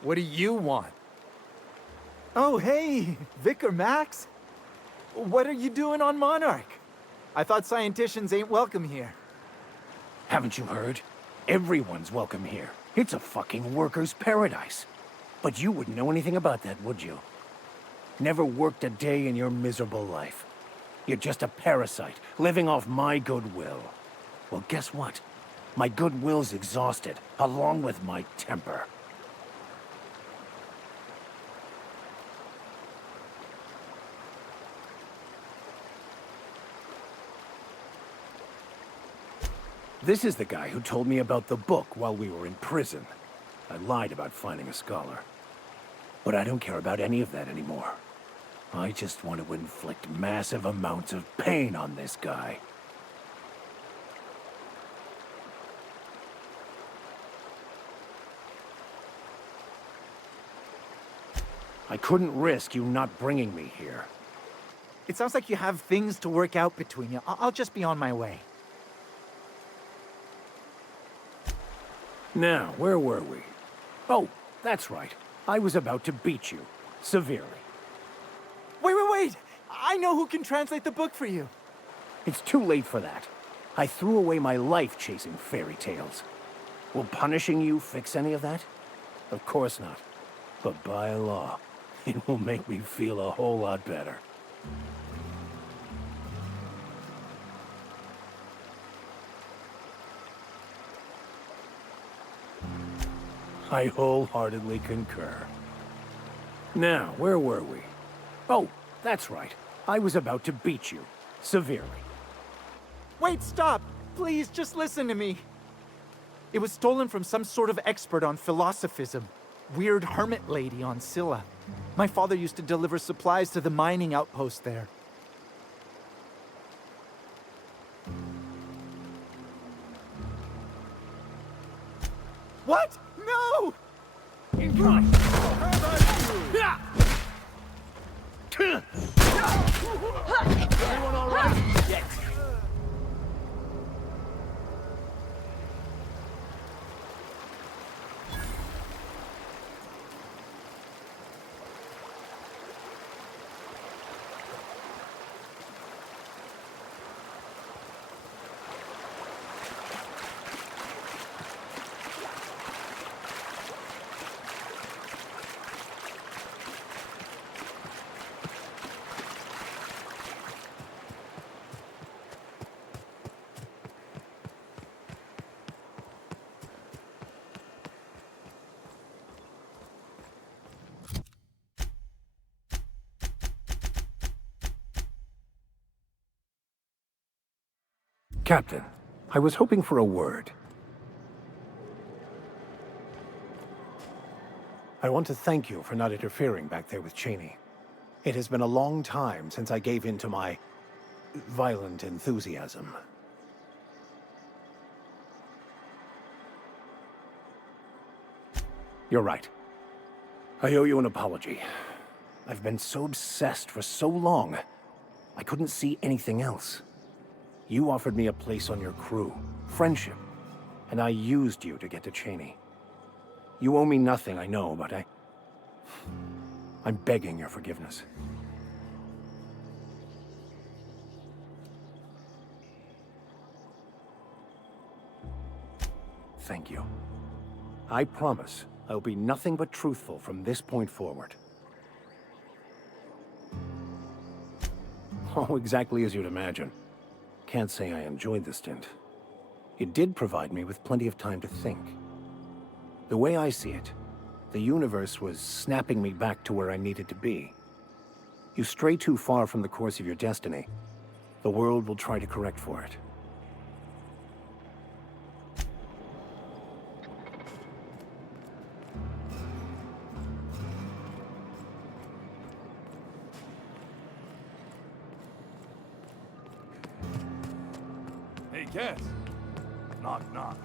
What do you want? Oh, hey, Vicar Max. What are you doing on Monarch? I thought scienticians ain't welcome here. Haven't you heard? Everyone's welcome here. It's a fucking worker's paradise. But you wouldn't know anything about that, would you? Never worked a day in your miserable life. You're just a parasite, living off my goodwill. Well, guess what? My goodwill's exhausted, along with my temper. This is the guy who told me about the book while we were in prison. I lied about finding a scholar. But I don't care about any of that anymore. I just want to inflict massive amounts of pain on this guy. I couldn't risk you not bringing me here. It sounds like you have things to work out between you. I'll just be on my way. Now, where were we? Oh, that's right. I was about to beat you. Severely. Wait! I know who can translate the book for you. It's too late for that. I threw away my life chasing fairy tales. Will punishing you fix any of that? Of course not. But by law, it will make me feel a whole lot better. I wholeheartedly concur. Now, where were we? Oh, that's right. I was about to beat you. Severely. Wait, stop! Please, just listen to me. It was stolen from some sort of expert on philosophism. Weird hermit lady on Scylla. My father used to deliver supplies to the mining outpost there. What? No! Incline! Everyone all right? Yes. Captain, I was hoping for a word. I want to thank you for not interfering back there with Cheney. It has been a long time since I gave in to my violent enthusiasm. You're right. I owe you an apology. I've been so obsessed for so long, I couldn't see anything else. You offered me a place on your crew, friendship, and I used you to get to Cheney. You owe me nothing, I know, but I'm begging your forgiveness. Thank you. I promise I'll be nothing but truthful from this point forward. Oh, exactly as you'd imagine. Can't say I enjoyed the stint. It did provide me with plenty of time to think. The way I see it, the universe was snapping me back to where I needed to be. You stray too far from the course of your destiny, the world will try to correct for it. Hey, Cass. Knock, knock.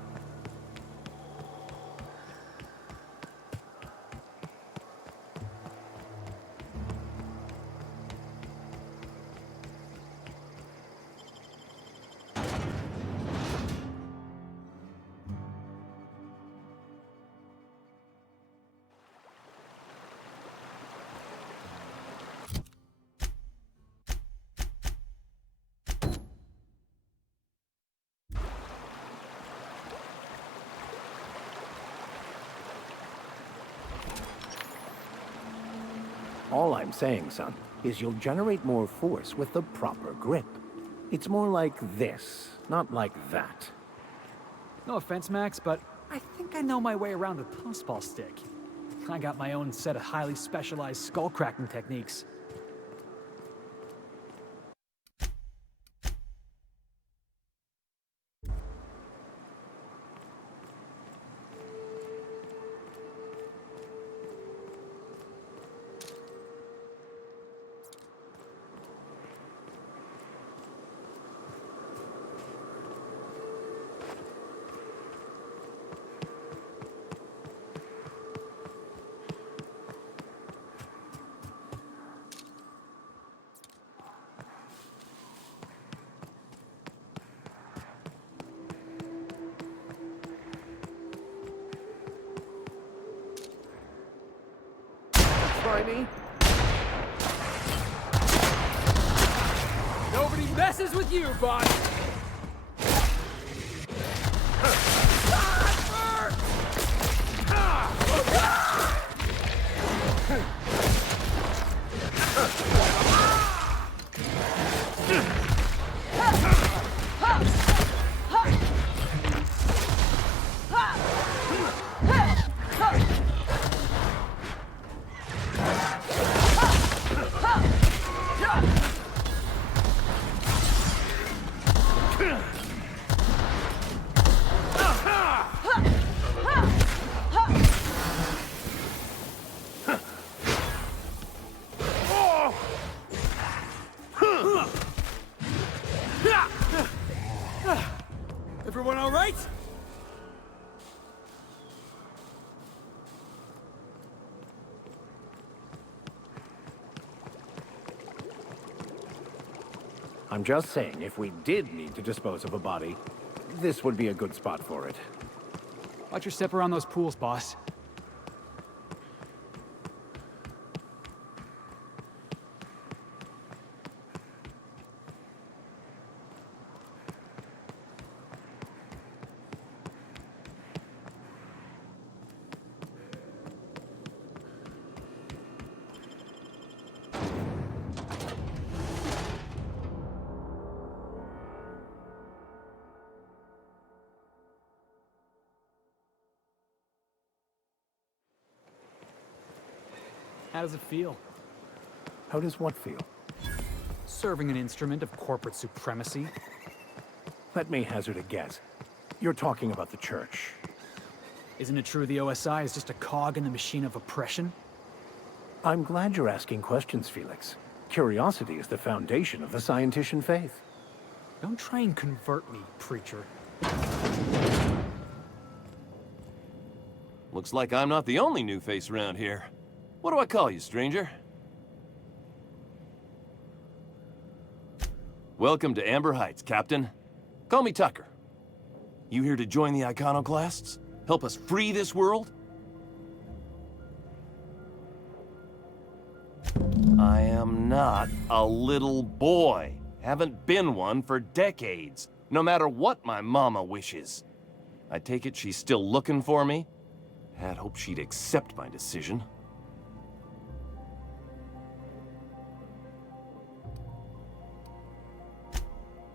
All I'm saying, son, is you'll generate more force with the proper grip. It's more like this, not like that. No offense, Max, but I think I know my way around a tossball stick. I got my own set of highly specialized skull-cracking techniques. Try me. Nobody messes with you, bud. Everyone all right? I'm just saying, if we did need to dispose of a body, this would be a good spot for it. Watch your step around those pools, boss. How does it feel? How does what feel? Serving an instrument of corporate supremacy. Let me hazard a guess. You're talking about the church. Isn't it true the OSI is just a cog in the machine of oppression? I'm glad you're asking questions, Felix. Curiosity is the foundation of the scientician faith. Don't try and convert me, preacher. Looks like I'm not the only new face around here. What do I call you, stranger? Welcome to Amber Heights, Captain. Call me Tucker. You here to join the Iconoclasts? Help us free this world? I am not a little boy. Haven't been one for decades, no matter what my mama wishes. I take it she's still looking for me? Had hoped she'd accept my decision.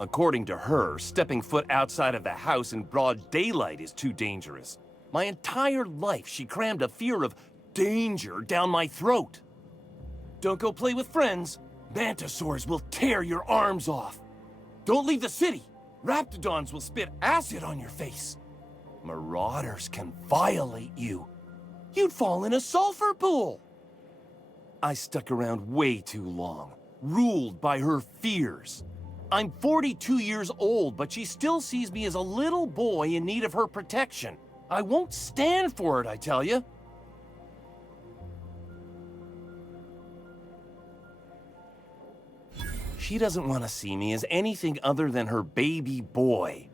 According to her, stepping foot outside of the house in broad daylight is too dangerous. My entire life, she crammed a fear of danger down my throat. Don't go play with friends. Mantisaurs will tear your arms off. Don't leave the city. Raptidons will spit acid on your face. Marauders can violate you. You'd fall in a sulfur pool. I stuck around way too long, ruled by her fears. I'm 42 years old, but she still sees me as a little boy in need of her protection. I won't stand for it, I tell you. She doesn't want to see me as anything other than her baby boy.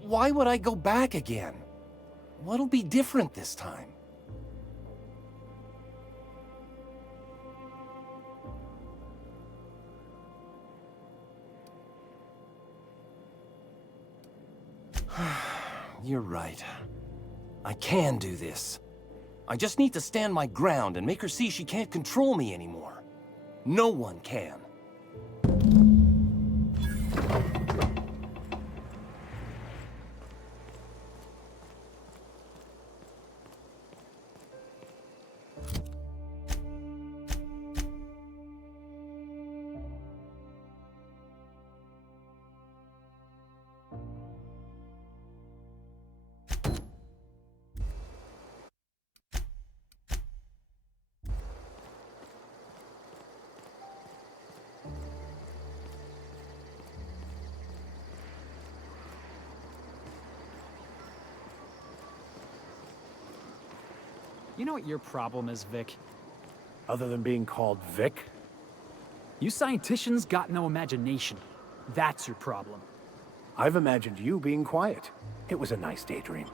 Why would I go back again? What'll be different this time? You're right. I can do this. I just need to stand my ground and make her see she can't control me anymore. No one can. You know what your problem is, Vic? Other than being called Vic? You scienticians got no imagination. That's your problem. I've imagined you being quiet. It was a nice daydream.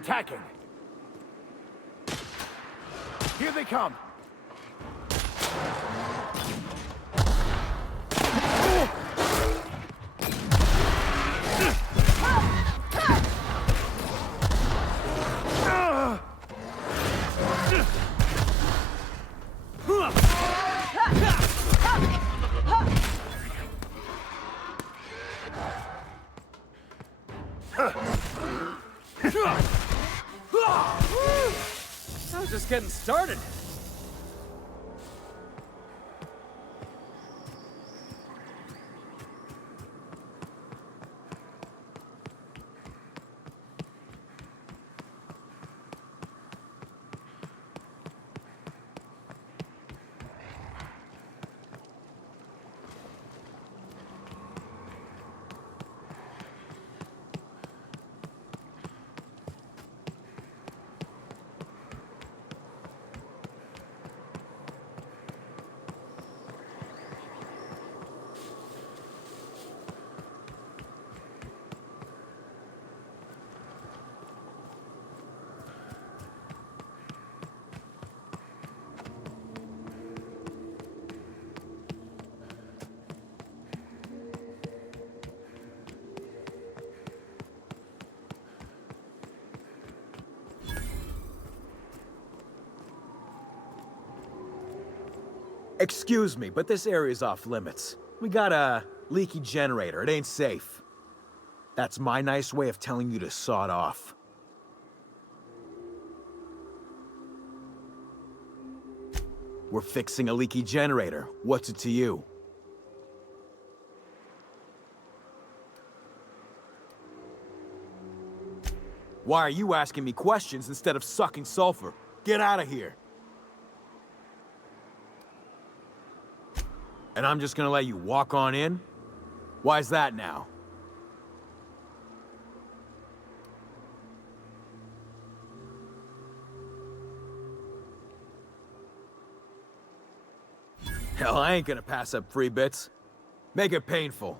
Attacking! Here they come! getting started. Excuse me, but this area's off limits. We got a leaky generator. It ain't safe. That's my nice way of telling you to sod off. We're fixing a leaky generator. What's it to you? Why are you asking me questions instead of sucking sulfur? Get out of here. And I'm just gonna let you walk on in? Why's that now? Hell, I ain't gonna pass up free bits. Make it painful.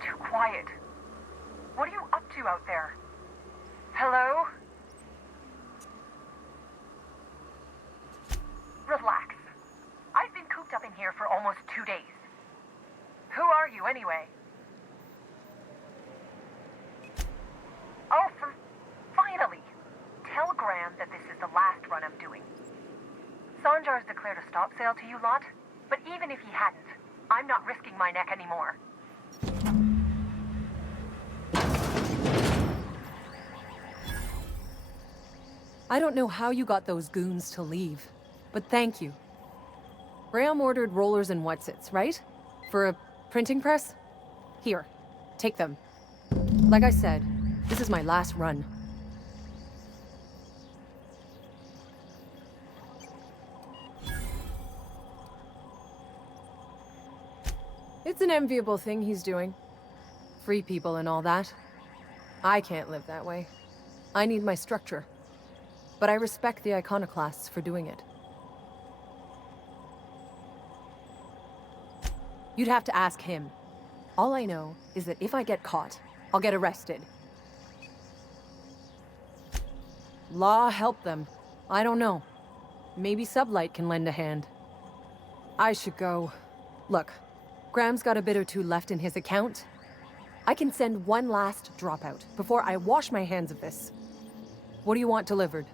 Too quiet. What are you up to out there? Hello? Relax. I've been cooped up in here for almost 2 days. Who are you, anyway? Oh, finally! Tell Graham that this is the last run I'm doing. Sanjar's declared a stop sale to you lot, but even if he hadn't, I'm not risking my neck anymore. I don't know how you got those goons to leave, but thank you. Graham ordered rollers and whatsits, right? For a printing press? Here, take them. Like I said, this is my last run. It's an enviable thing he's doing. Free people and all that. I can't live that way. I need my structure. But I respect the iconoclasts for doing it. You'd have to ask him. All I know is that if I get caught, I'll get arrested. Law help them. I don't know. Maybe Sublight can lend a hand. I should go. Look, Graham's got a bit or two left in his account. I can send one last dropout before I wash my hands of this. What do you want delivered?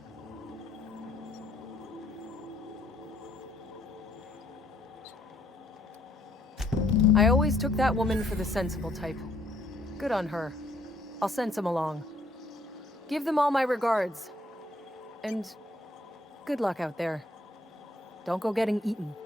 I always took that woman for the sensible type. Good on her. I'll send some along. Give them all my regards. And good luck out there. Don't go getting eaten.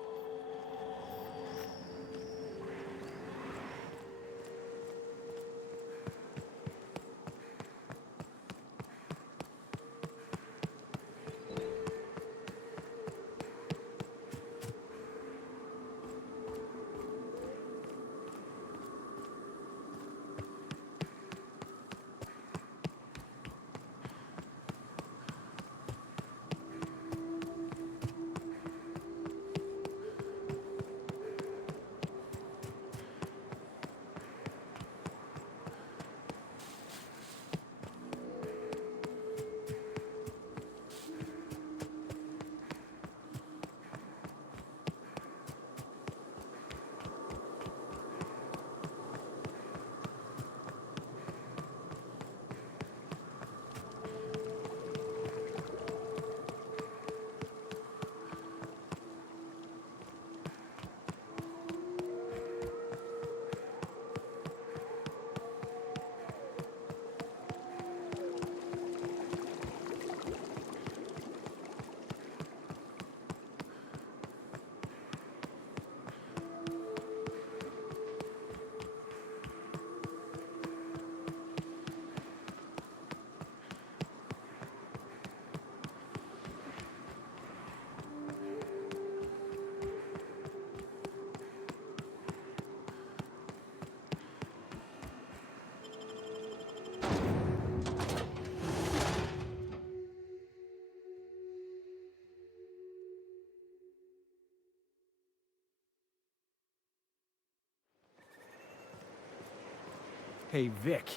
Hey, Vic.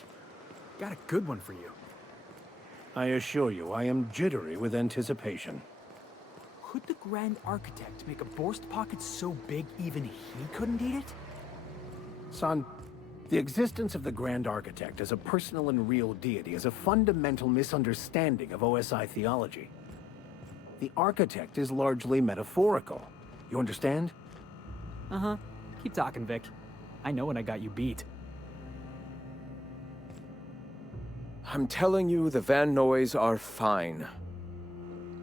Got a good one for you. I assure you, I am jittery with anticipation. Could the Grand Architect make a Borst pocket so big even he couldn't eat it? Son, the existence of the Grand Architect as a personal and real deity is a fundamental misunderstanding of OSI theology. The Architect is largely metaphorical. You understand? Uh-huh. Keep talking, Vic. I know when I got you beat. I'm telling you, the Van Noys are fine.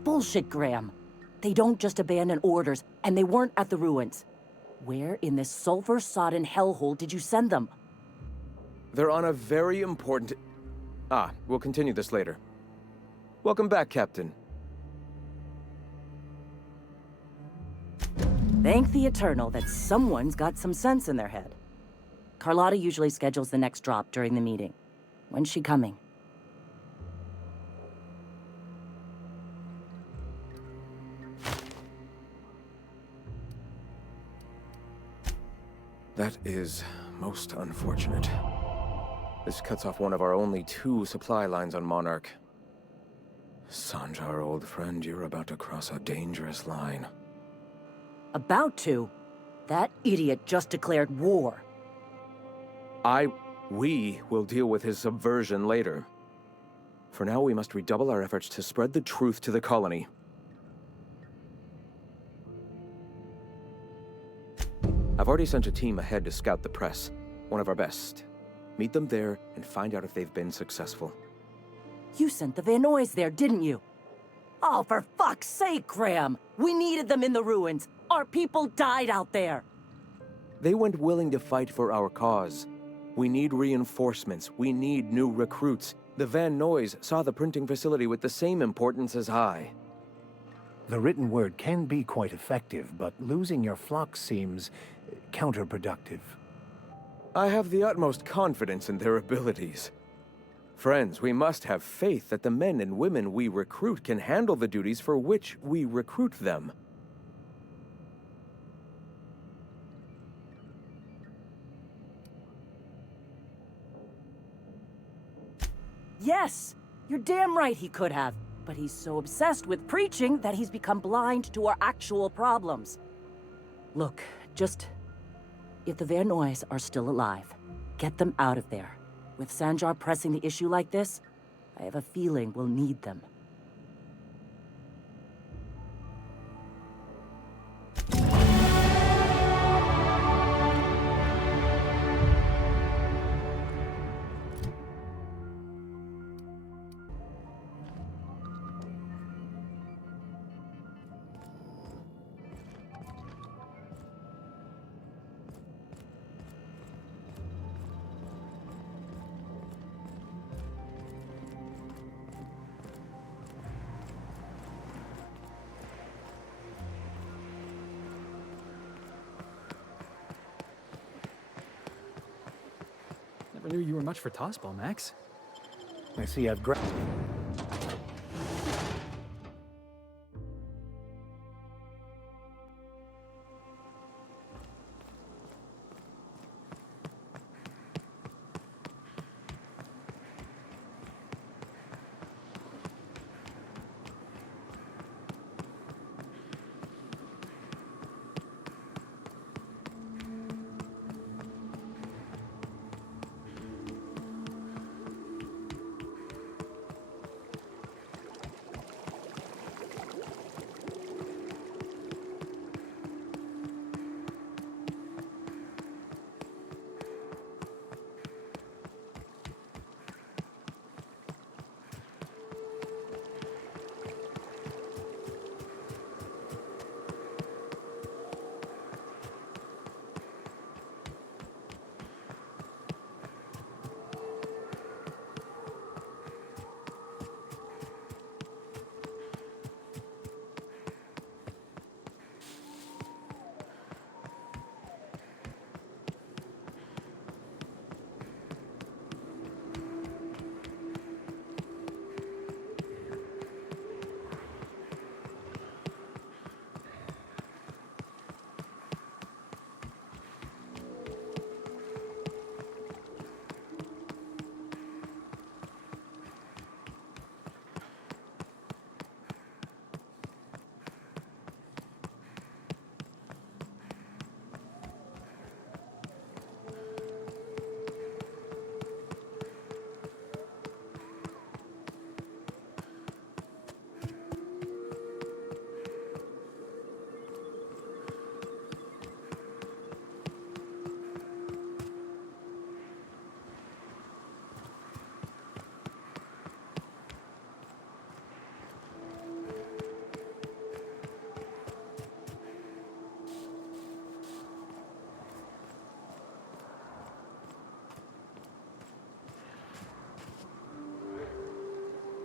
Bullshit, Graham. They don't just abandon orders, and they weren't at the ruins. Where in this sulfur-sodden hellhole did you send them? They're on a very important... we'll continue this later. Welcome back, Captain. Thank the Eternal that someone's got some sense in their head. Carlotta usually schedules the next drop during the meeting. When's she coming? That is most unfortunate. This cuts off one of our only 2 supply lines on Monarch. Sanjar, old friend, you're about to cross a dangerous line. About to? That idiot just declared war. We will deal with his subversion later. For now, we must redouble our efforts to spread the truth to the colony. I've already sent a team ahead to scout the press. One of our best. Meet them there and find out if they've been successful. You sent the Van Noys there, didn't you? Oh, for fuck's sake, Graham! We needed them in the ruins. Our people died out there. They went willing to fight for our cause. We need reinforcements. We need new recruits. The Van Noys saw the printing facility with the same importance as I. The written word can be quite effective, but losing your flock seems counterproductive. I have the utmost confidence in their abilities. Friends, we must have faith that the men and women we recruit can handle the duties for which we recruit them. Yes! You're damn right he could have. But he's so obsessed with preaching that he's become blind to our actual problems. Look, if the Van Noys are still alive, get them out of there. With Sanjar pressing the issue like this, I have a feeling we'll need them. Never knew you were much for tossball, Max. I see I've grabbed...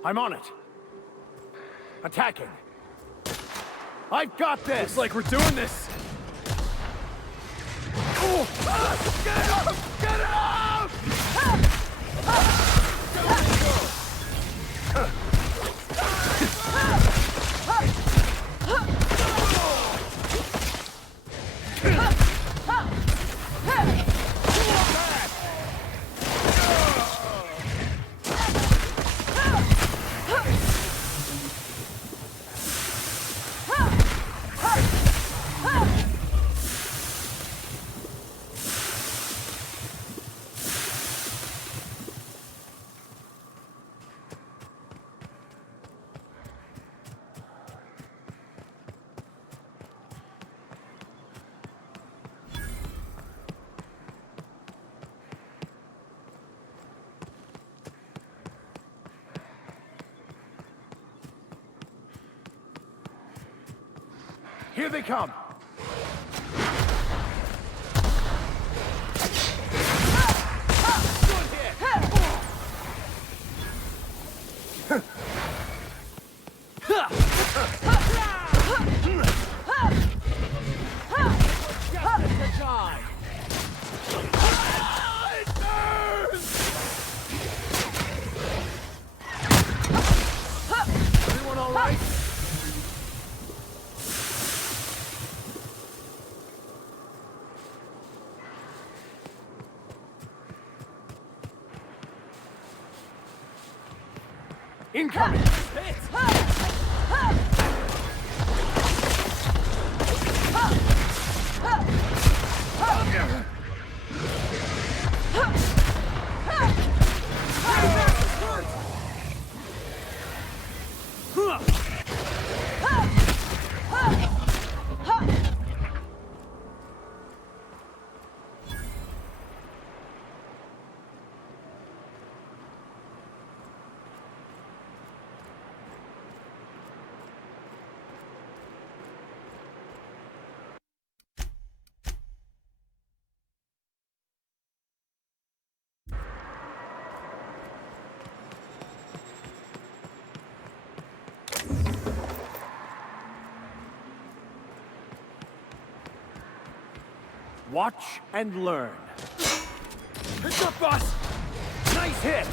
I'm on it. Attacking. I've got this! Looks like we're doing this! Oh. Get it up! Get it up! Here they come! Everyone all right? Incoming! Watch and learn. Pick up, boss! Nice hit!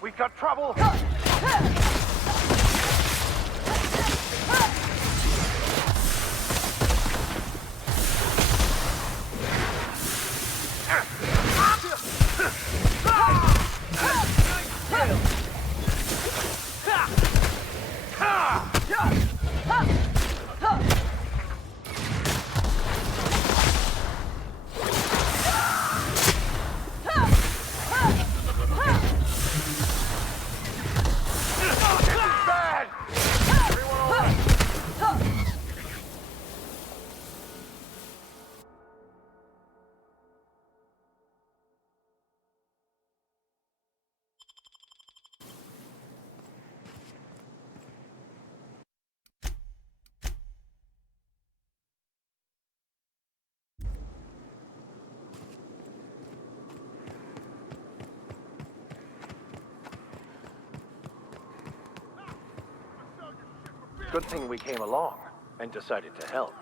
We've got trouble! Good thing we came along and decided to help.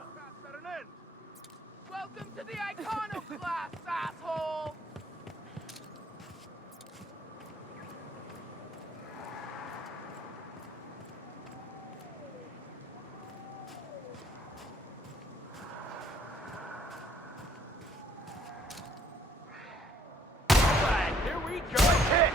Welcome to the Iconoclasts, asshole! Alright, here we go. Hit!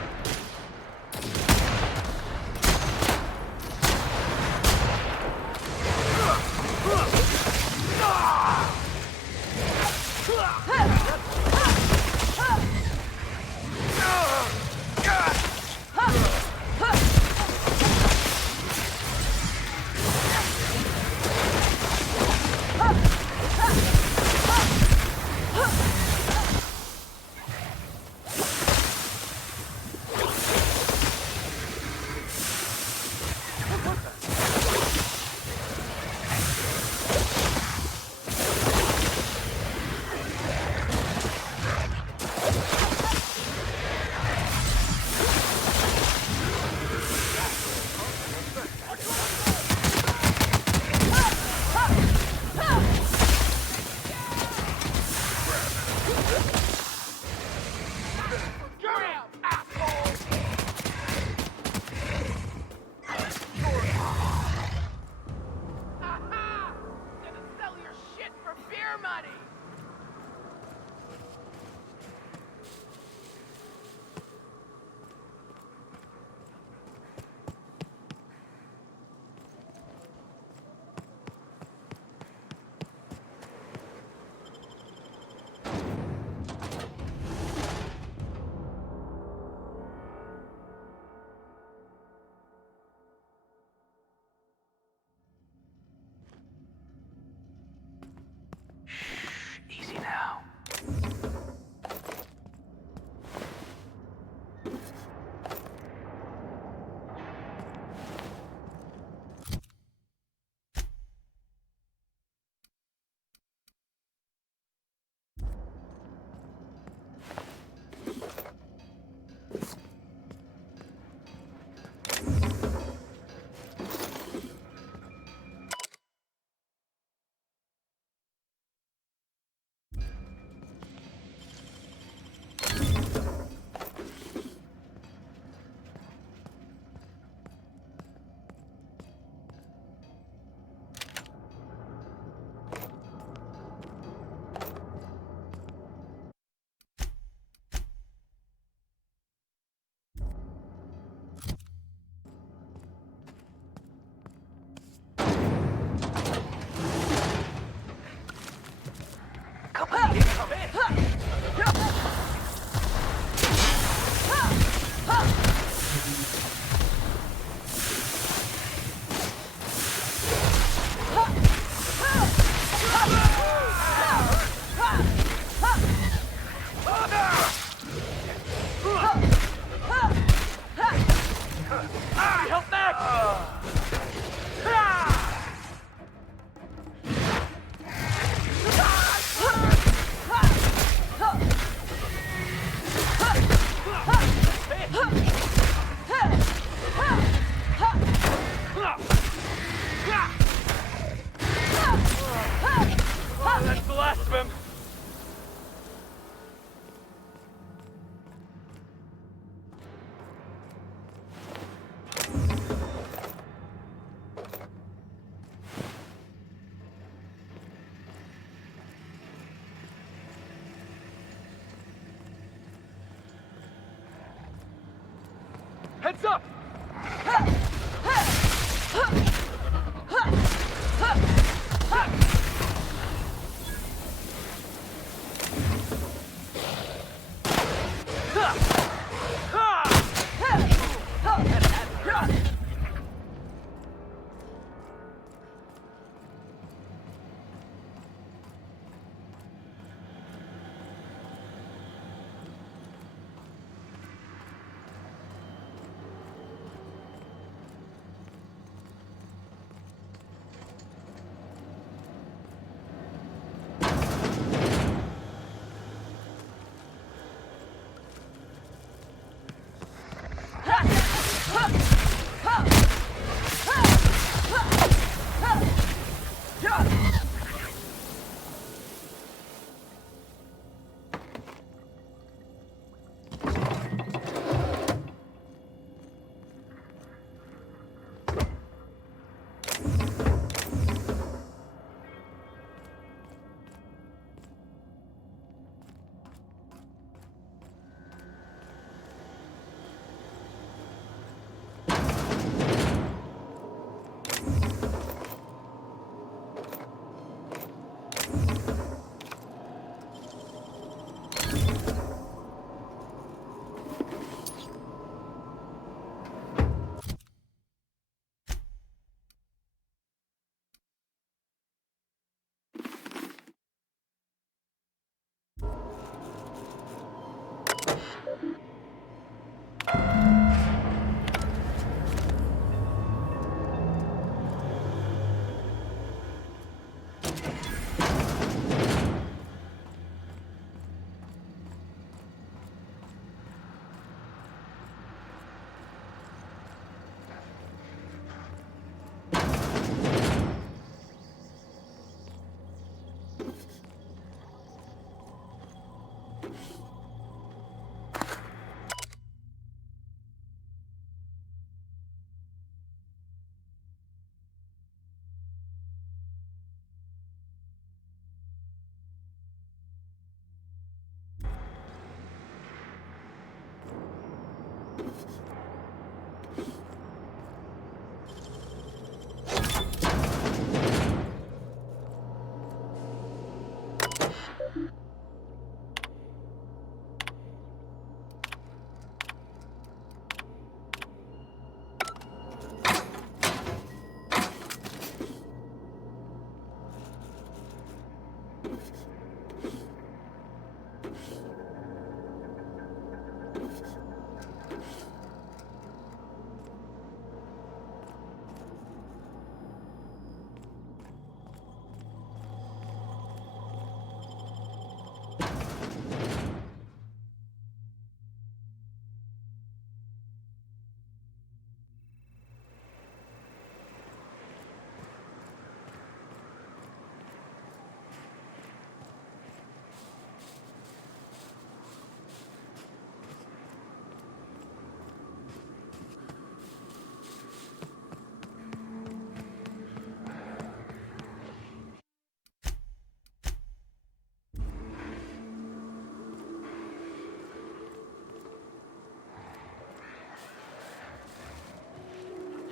Easy now. That's the last of him. Heads up!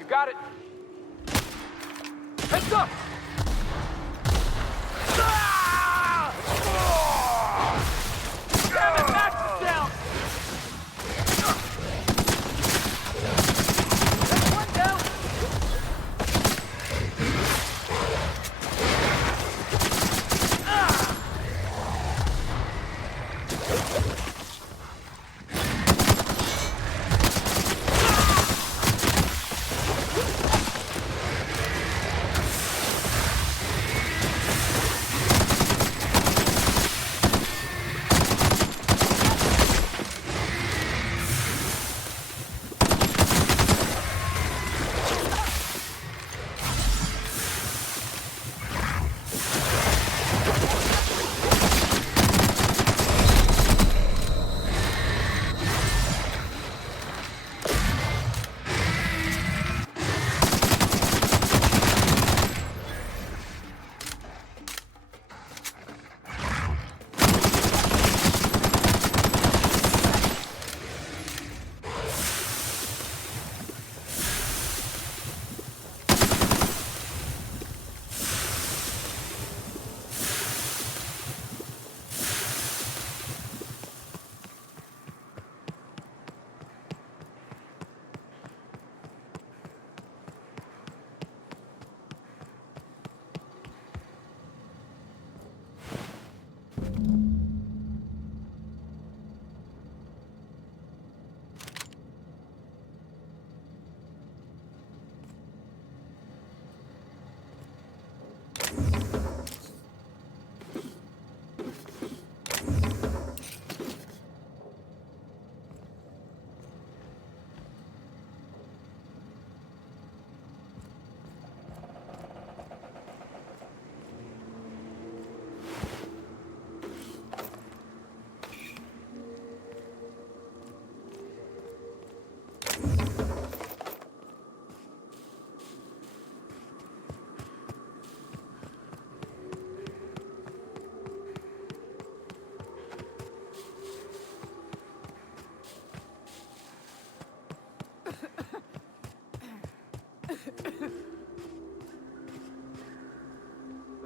Got it. Heads up! Damn it, Max is down! There's one down!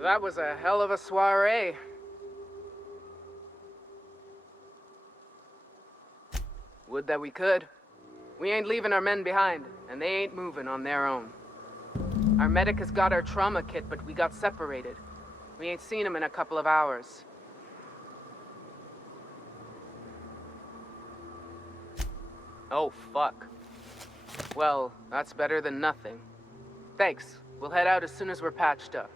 That was a hell of a soiree. Would that we could. We ain't leaving our men behind, and they ain't moving on their own. Our medic has got our trauma kit, but we got separated. We ain't seen him in a couple of hours. Oh, fuck. Well, that's better than nothing. Thanks. We'll head out as soon as we're patched up.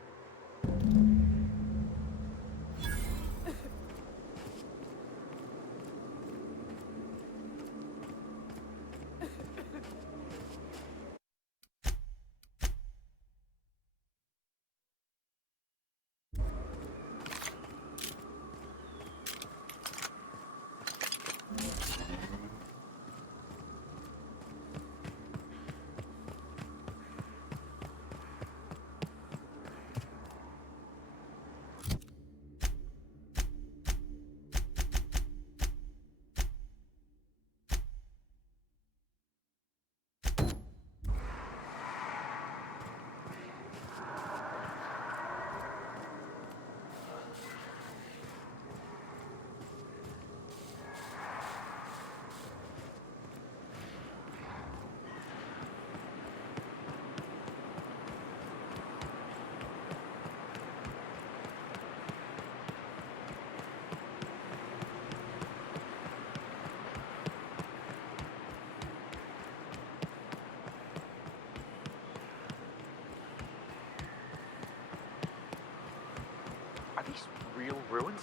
Real ruins?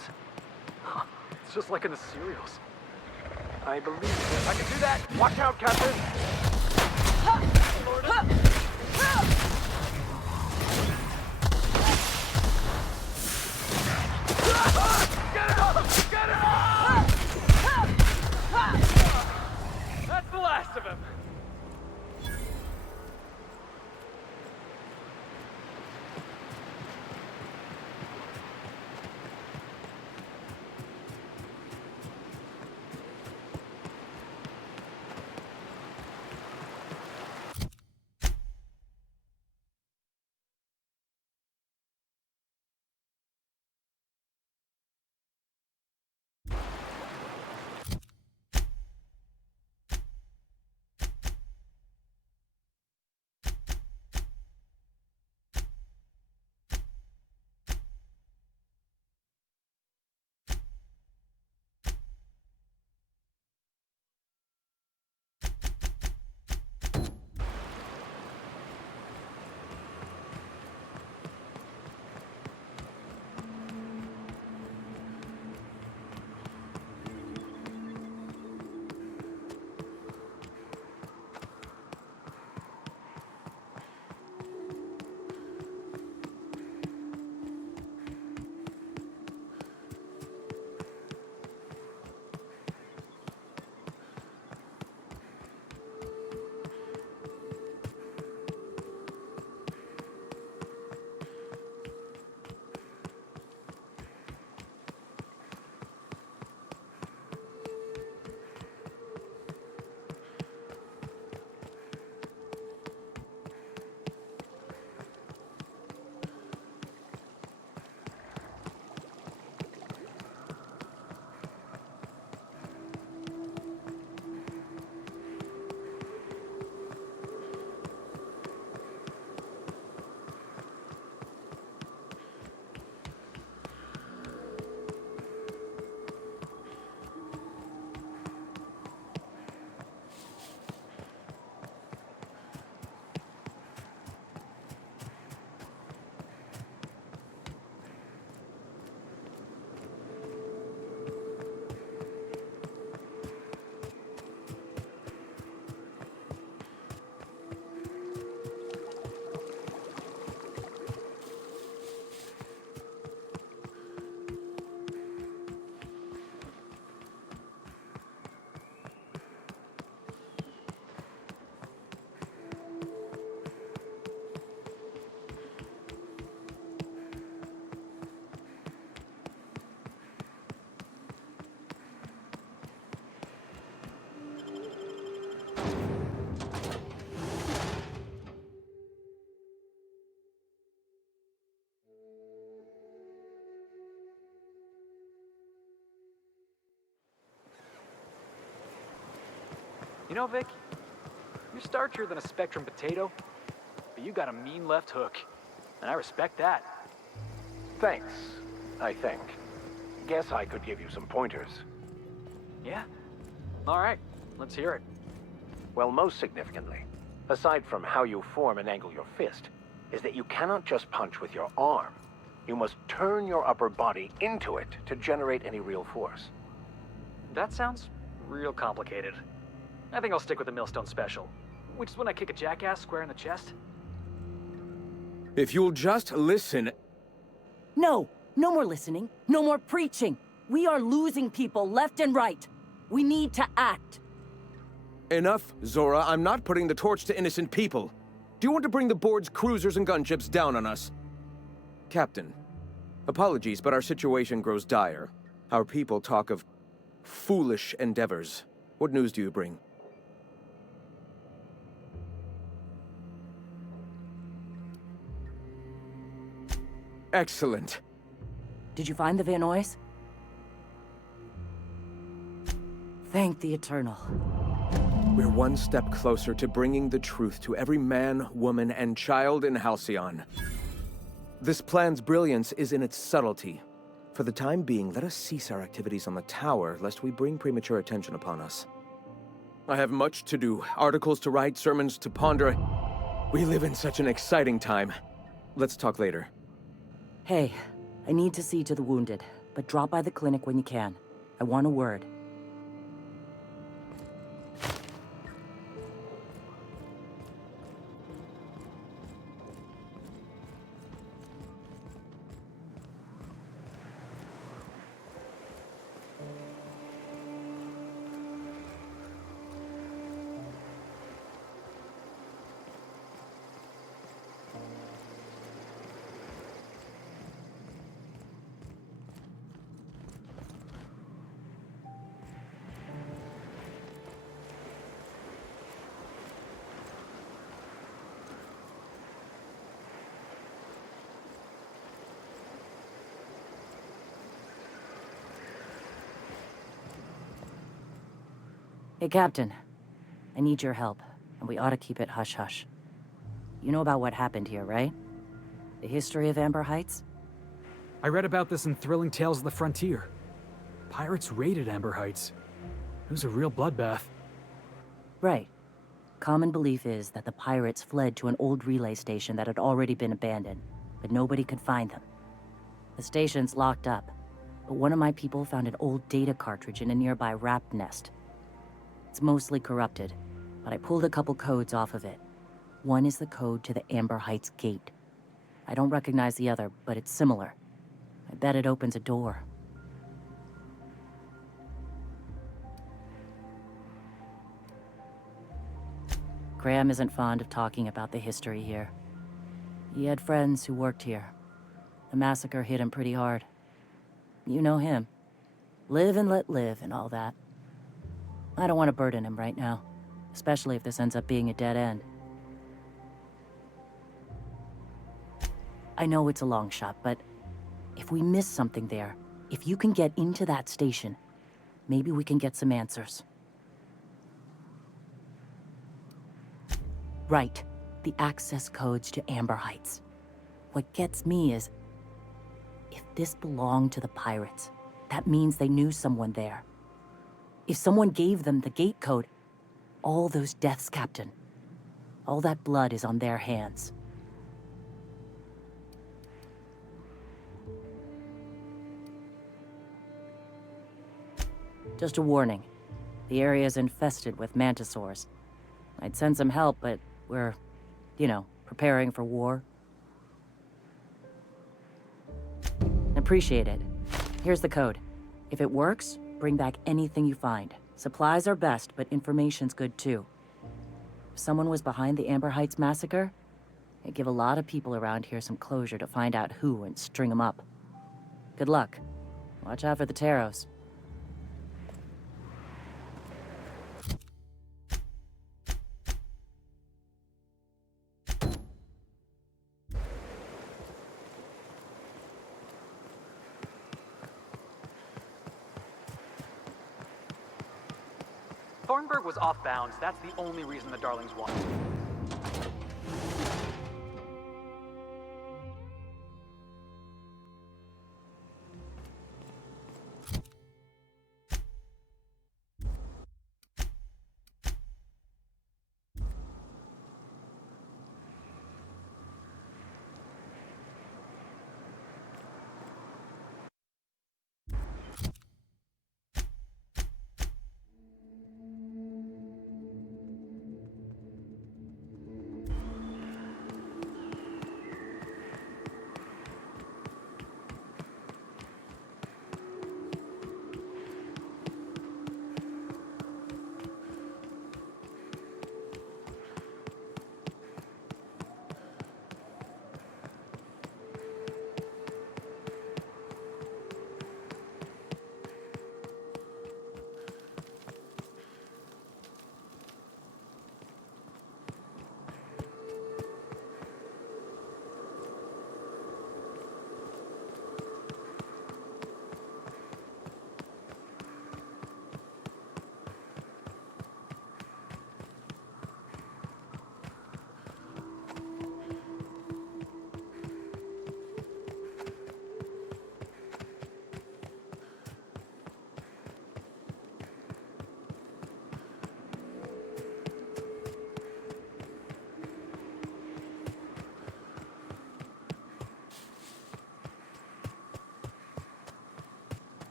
Huh. It's just like in the serials. I believe it. I can do that! Watch out, Captain! Lord. Get it up! Get it up! That's the last of him! You know, Vic, you're starchier than a Spectrum potato, but you got a mean left hook, and I respect that. Thanks, I think. Guess I could give you some pointers. Yeah? All right, let's hear it. Well, most significantly, aside from how you form and angle your fist, is that you cannot just punch with your arm. You must turn your upper body into it to generate any real force. That sounds real complicated. I think I'll stick with the Millstone Special, which is when I kick a jackass square in the chest. If you'll just listen... No! No more listening. No more preaching. We are losing people left and right. We need to act. Enough, Zora. I'm not putting the torch to innocent people. Do you want to bring the board's cruisers and gunships down on us? Captain, apologies, but our situation grows dire. Our people talk of foolish endeavors. What news do you bring? Excellent. Did you find the Vanois? Thank the Eternal. We're one step closer to bringing the truth to every man, woman, and child in Halcyon. This plan's brilliance is in its subtlety. For the time being, let us cease our activities on the tower, lest we bring premature attention upon us. I have much to do, articles to write, sermons to ponder. We live in such an exciting time. Let's talk later. Hey, I need to see to the wounded, but drop by the clinic when you can. I want a word. Hey, Captain. I need your help, and we ought to keep it hush-hush. You know about what happened here, right? The history of Amber Heights? I read about this in Thrilling Tales of the Frontier. Pirates raided Amber Heights. It was a real bloodbath. Right. Common belief is that the pirates fled to an old relay station that had already been abandoned, but nobody could find them. The station's locked up, but one of my people found an old data cartridge in a nearby rat nest. It's mostly corrupted, but I pulled a couple codes off of it. One is the code to the Amber Heights gate. I don't recognize the other, but it's similar. I bet it opens a door. Graham isn't fond of talking about the history here. He had friends who worked here. The massacre hit him pretty hard. You know him. Live and let live and all that. I don't want to burden him right now, especially if this ends up being a dead end. I know it's a long shot, but if we miss something there, if you can get into that station, maybe we can get some answers. Right, the access codes to Amber Heights. What gets me is, if this belonged to the pirates, that means they knew someone there. If someone gave them the gate code, all those deaths, Captain, all that blood is on their hands. Just a warning. The area is infested with mantisaurs. I'd send some help, but we're, preparing for war. Appreciate it. Here's the code. If it works, bring back anything you find. Supplies are best, but information's good too. If someone was behind the Amber Heights massacre, it'd give a lot of people around here some closure to find out who and string them up. Good luck. Watch out for the Taros. Thornburg was off bounds. That's the only reason the Darlings won.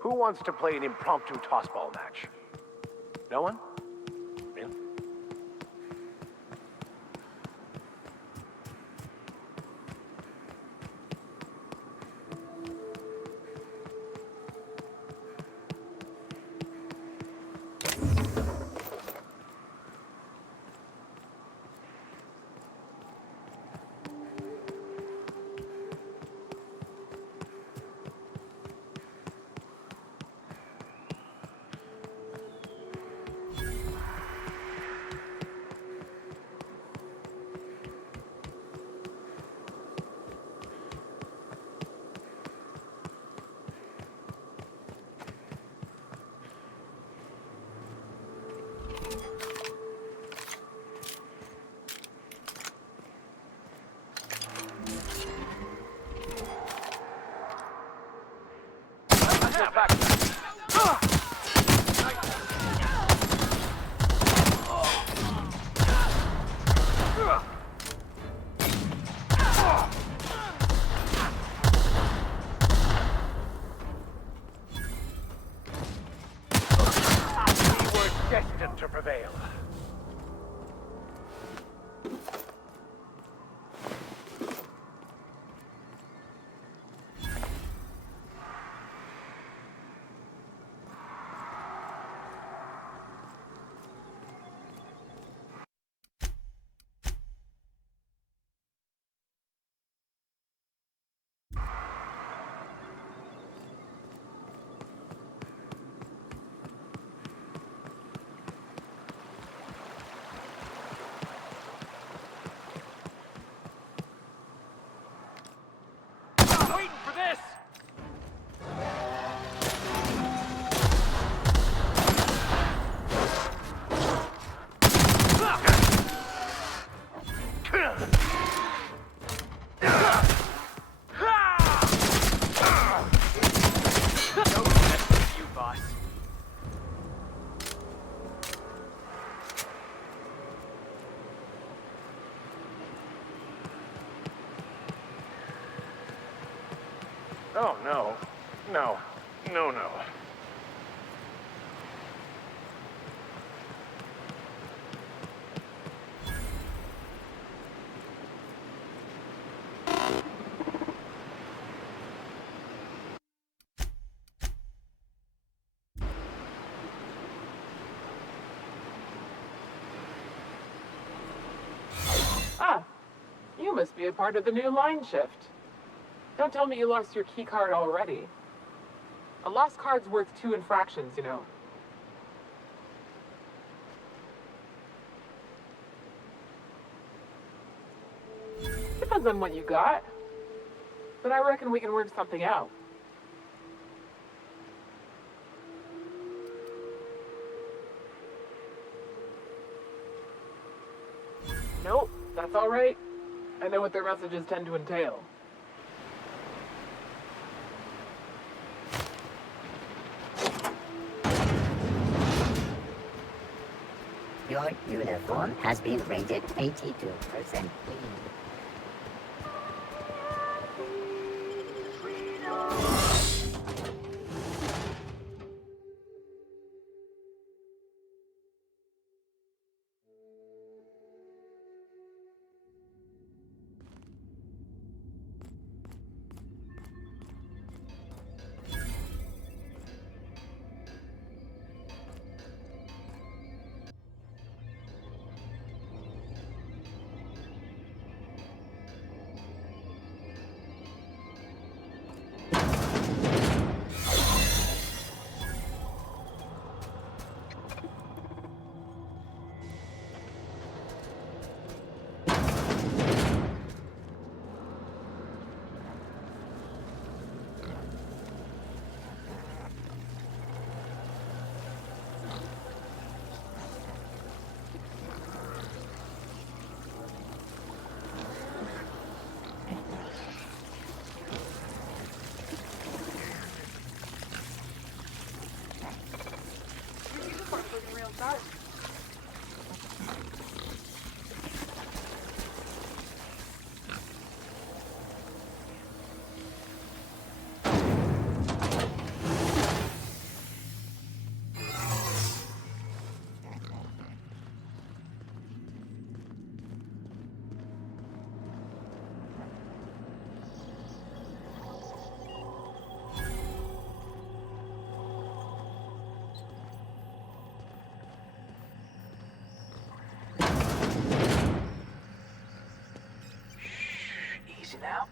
Who wants to play an impromptu tossball match? No one? Really? Destined to prevail. Waiting for this! No mess with you, boss. Oh, no. No. No, no. Ah, you must be a part of the new line shift. Don't tell me you lost your key card already. A lost card's worth 2 infractions, you know. Depends on what you got. But I reckon we can work something out. Nope, that's alright. I know what their messages tend to entail. Your uniform has been rated 82% clean. Easy now.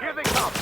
Here they come!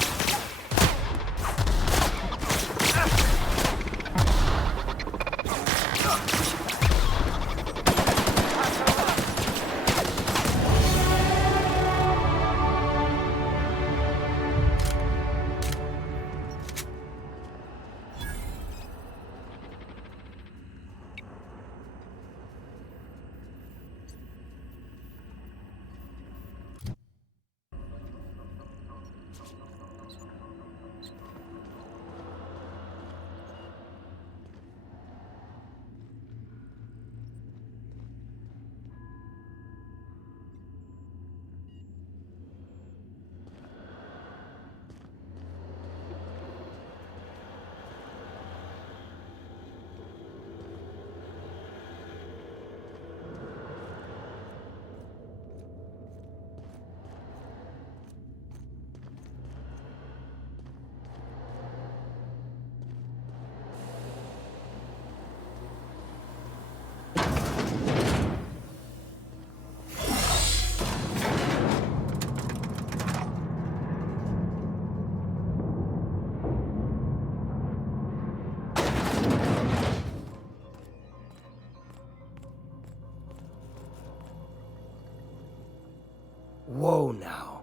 Whoa now.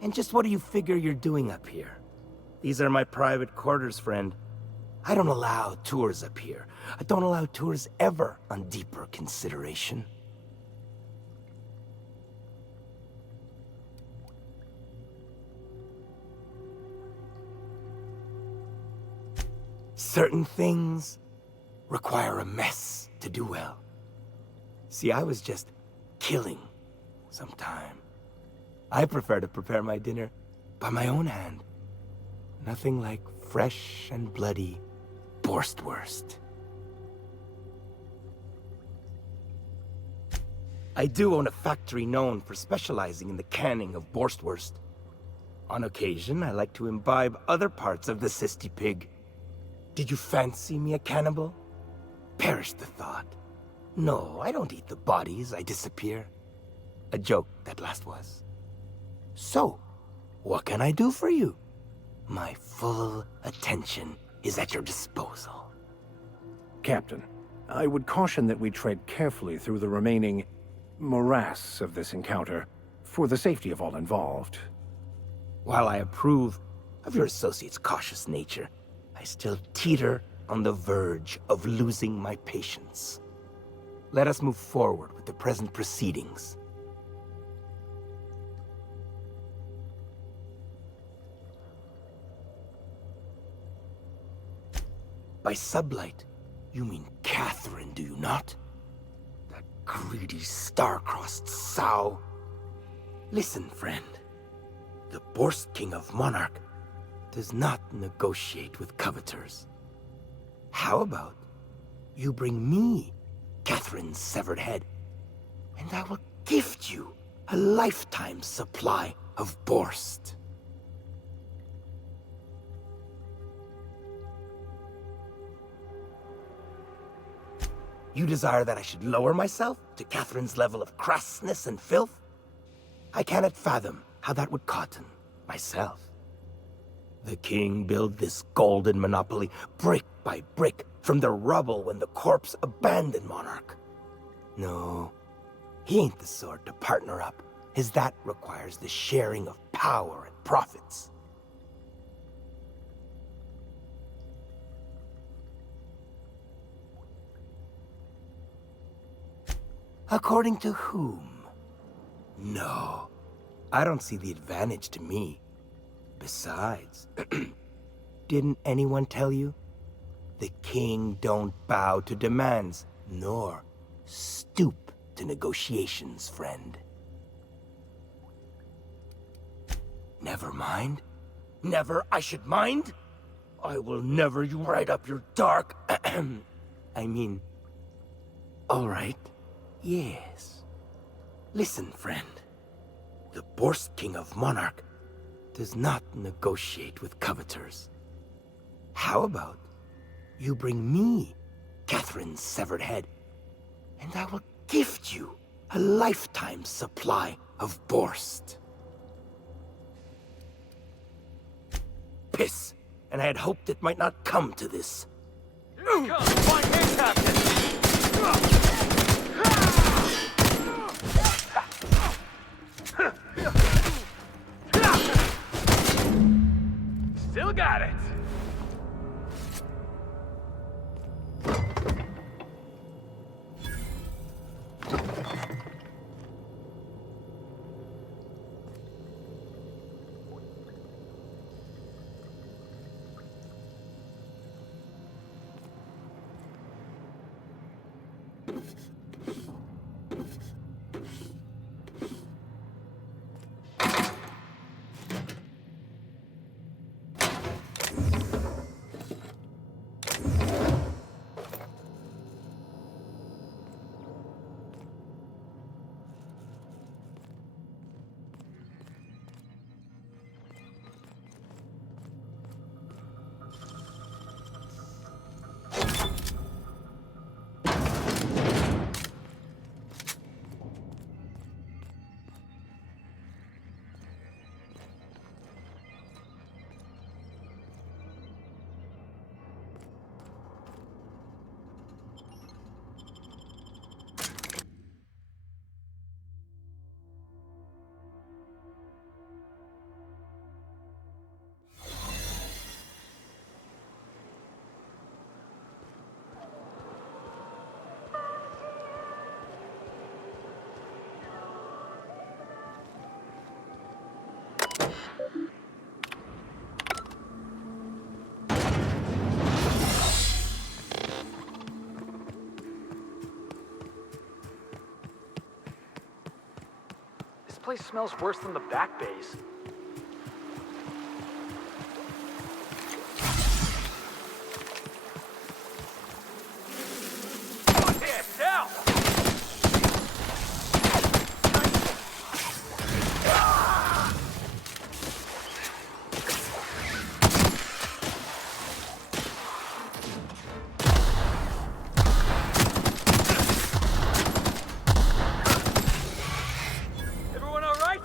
And just what do you figure you're doing up here? These are my private quarters, friend. I don't allow tours up here. I don't allow tours ever on deeper consideration. Certain things require a mess to do well. See, I was just killing sometime. I prefer to prepare my dinner by my own hand. Nothing like fresh and bloody Borstwurst. I do own a factory known for specializing in the canning of Borstwurst. On occasion, I like to imbibe other parts of the cysty pig. Did you fancy me a cannibal? Perish the thought. No, I don't eat the bodies, I disappear. A joke, that last was. So, what can I do for you? My full attention is at your disposal. Captain, I would caution that we tread carefully through the remaining morass of this encounter, for the safety of all involved. While I approve of your associate's cautious nature, I still teeter on the verge of losing my patience. Let us move forward with the present proceedings. By sublight, you mean Catherine, do you not? That greedy, star-crossed sow. Listen, friend. The Borst King of Monarch does not negotiate with coveters. How about you bring me Catherine's severed head, and I will gift you a lifetime supply of Borst. You desire that I should lower myself to Catherine's level of crassness and filth? I cannot fathom how that would cotton myself. The king built this golden monopoly brick by brick from the rubble when the corpse abandoned Monarch. No, he ain't the sort to partner up, as that requires the sharing of power and profits. According to whom? No, I don't see the advantage to me. Besides, didn't anyone tell you? The king don't bow to demands, nor stoop to negotiations, friend. Never mind. Never I should mind? I will never you right up your dark... I mean... All right. Yes. Listen, friend. The Borst King of Monarch does not negotiate with coveters. How about you bring me Catherine's severed head, and I will gift you a lifetime supply of Borst. Piss, and I had hoped it might not come to this. Come, find me, Captain! Still got it! place smells worse than the back bays. Here, down! Everyone all right?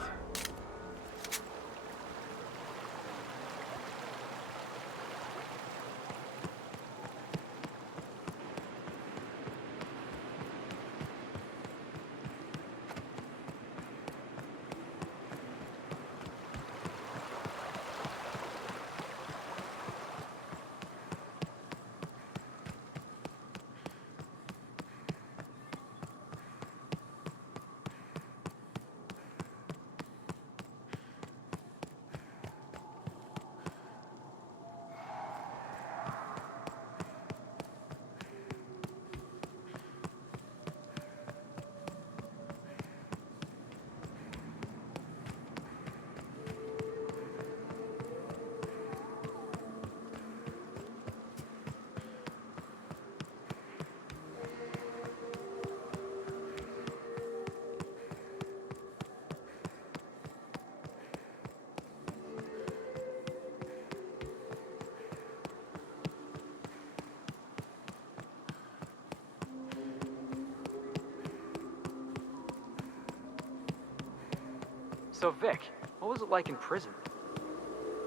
So, Vic, what was it like in prison?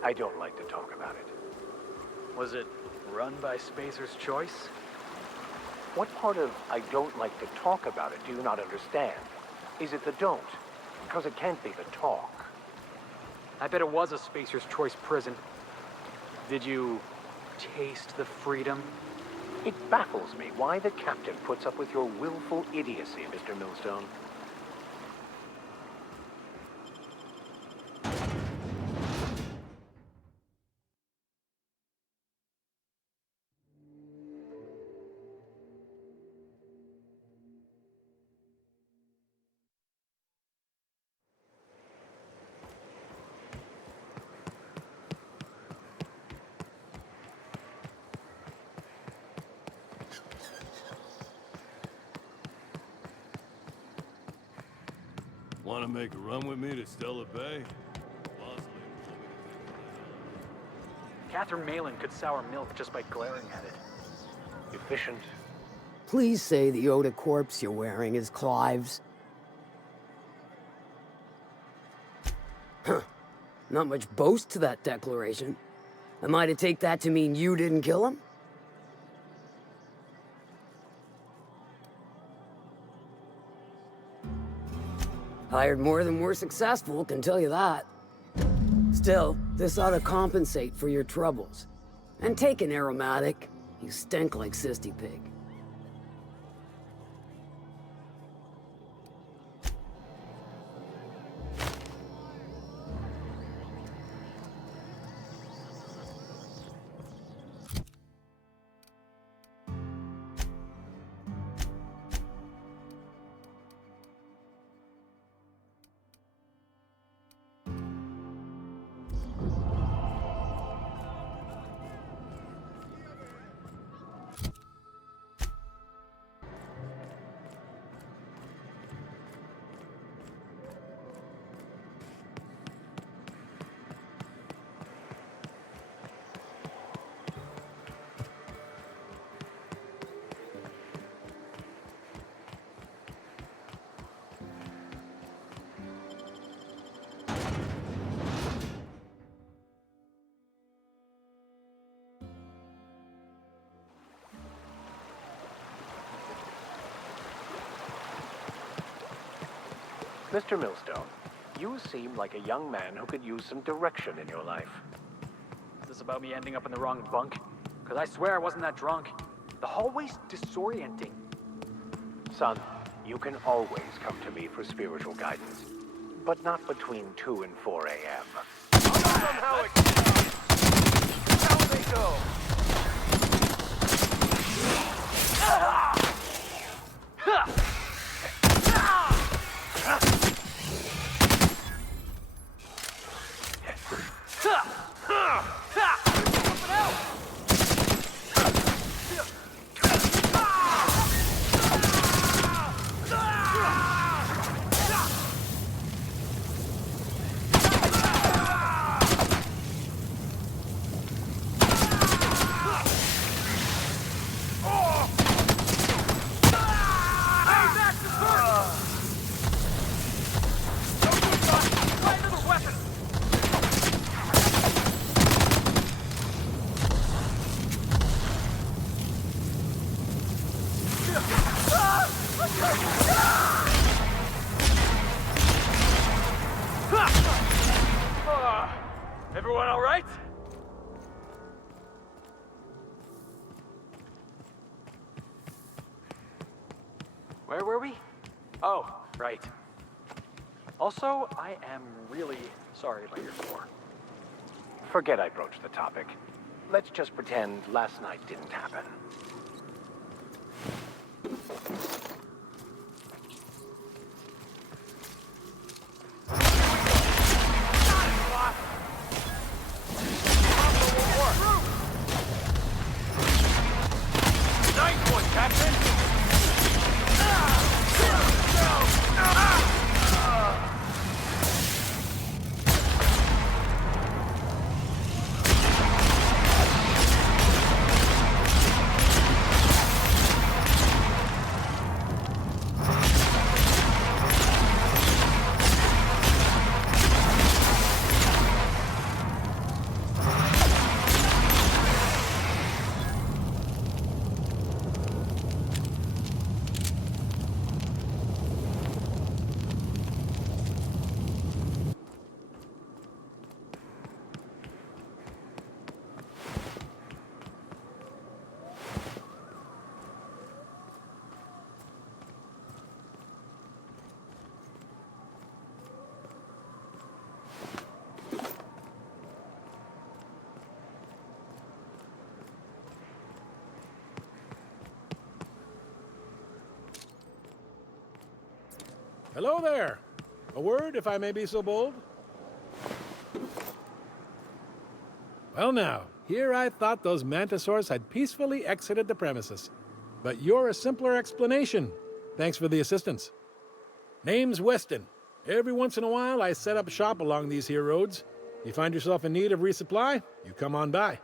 I don't like to talk about it. Was it run by Spacer's Choice? What part of I don't like to talk about it do you not understand? Is it the don't? Because it can't be the talk. I bet it was a Spacer's Choice prison. Did you taste the freedom? It baffles me why the captain puts up with your willful idiocy, Mr. Millstone. Want to make a run with me to Stella Bay? Catherine Malin could sour milk just by glaring at it. Efficient. Please say the Oda corpse you're wearing is Clive's. Huh. Not much boast to that declaration. Am I to take that to mean you didn't kill him? Hired more than we're successful, can tell you that. Still, this ought to compensate for your troubles. And take an aromatic. You stink like Sisty Pig. Mr. Millstone, you seem like a young man who could use some direction in your life. Is this about me ending up in the wrong bunk? Because I swear I wasn't that drunk. The hallway's disorienting. Son, you can always come to me for spiritual guidance, but not between 2 and 4 a.m. Somehow it down they go. Everyone all right? Where were we? Oh, right. Also, I am really sorry about your floor. Forget I broached the topic. Let's just pretend last night didn't happen. Nice one, Captain! Hello there. A word, if I may be so bold? Well now, here I thought those mantisaurs had peacefully exited the premises. But you're a simpler explanation. Thanks for the assistance. Name's Weston. Every once in a while, I set up shop along these here roads. You find yourself in need of resupply, you come on by.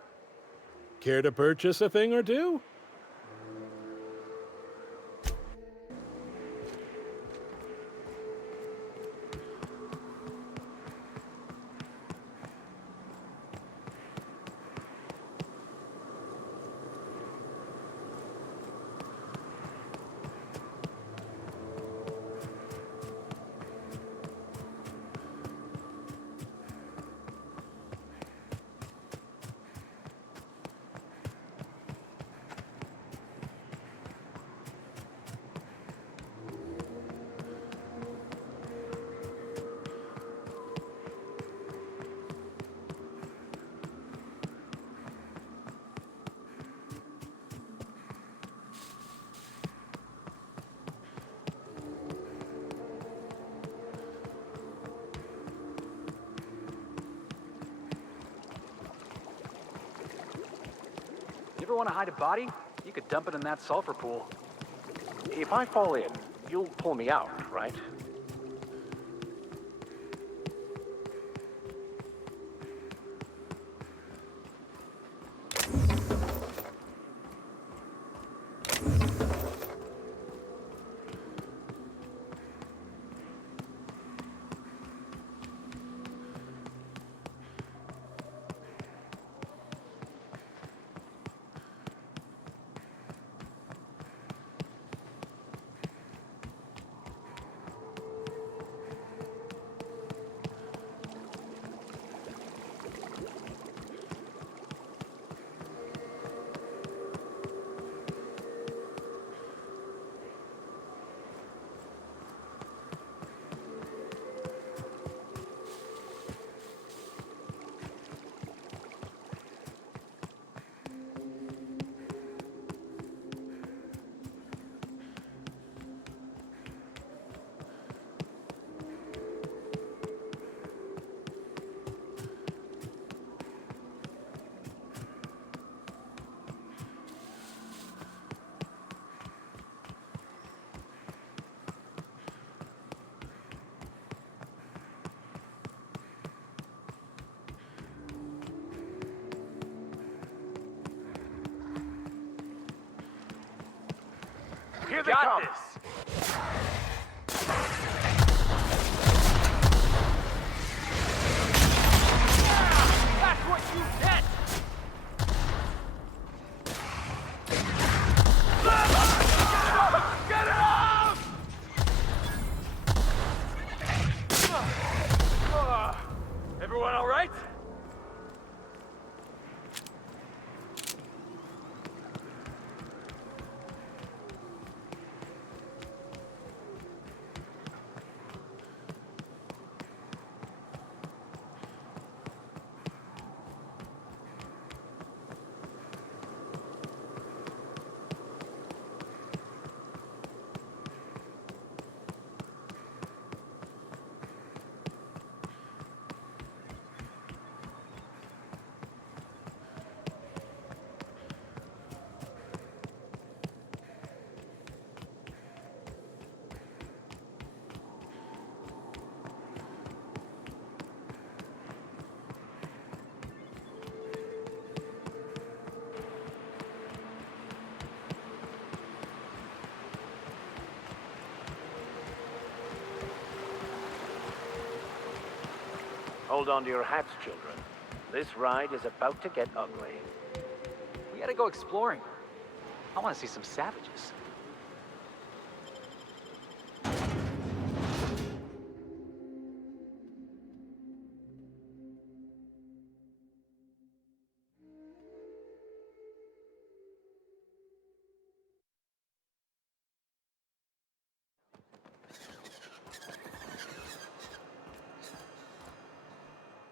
Care to purchase a thing or two? You ever want to hide a body? You could dump it in that sulfur pool. If I fall in, you'll pull me out, right? they got come. this. That's what you get. Get out! Everyone all right? Hold on to your hats, children. This ride is about to get ugly. We gotta go exploring. I want to see some savages.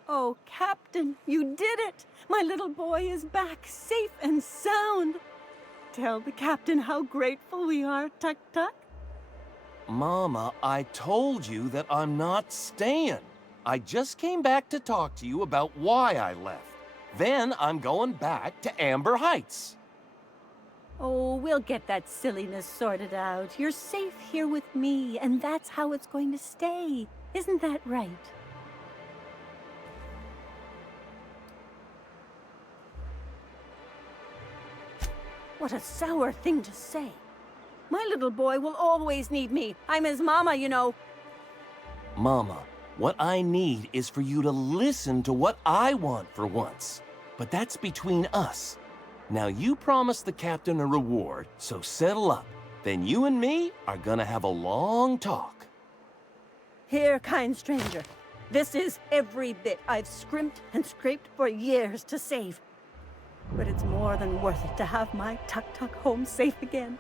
Oh, Captain, you did it! My little boy is back, safe and sound. Tell the captain how grateful we are, Tuk Tuk. Mama, I told you that I'm not staying. I just came back to talk to you about why I left. Then I'm going back to Amber Heights. Oh, we'll get that silliness sorted out. You're safe here with me, and that's how it's going to stay. Isn't that right? What a sour thing to say. My little boy will always need me. I'm his mama, you know. Mama, what I need is for you to listen to what I want for once. But that's between us. Now you promised the captain a reward, so settle up. Then you and me are gonna have a long talk. Here, kind stranger. This is every bit I've scrimped and scraped for years to save. But it's more than worth it to have my Tuk Tuk home safe again.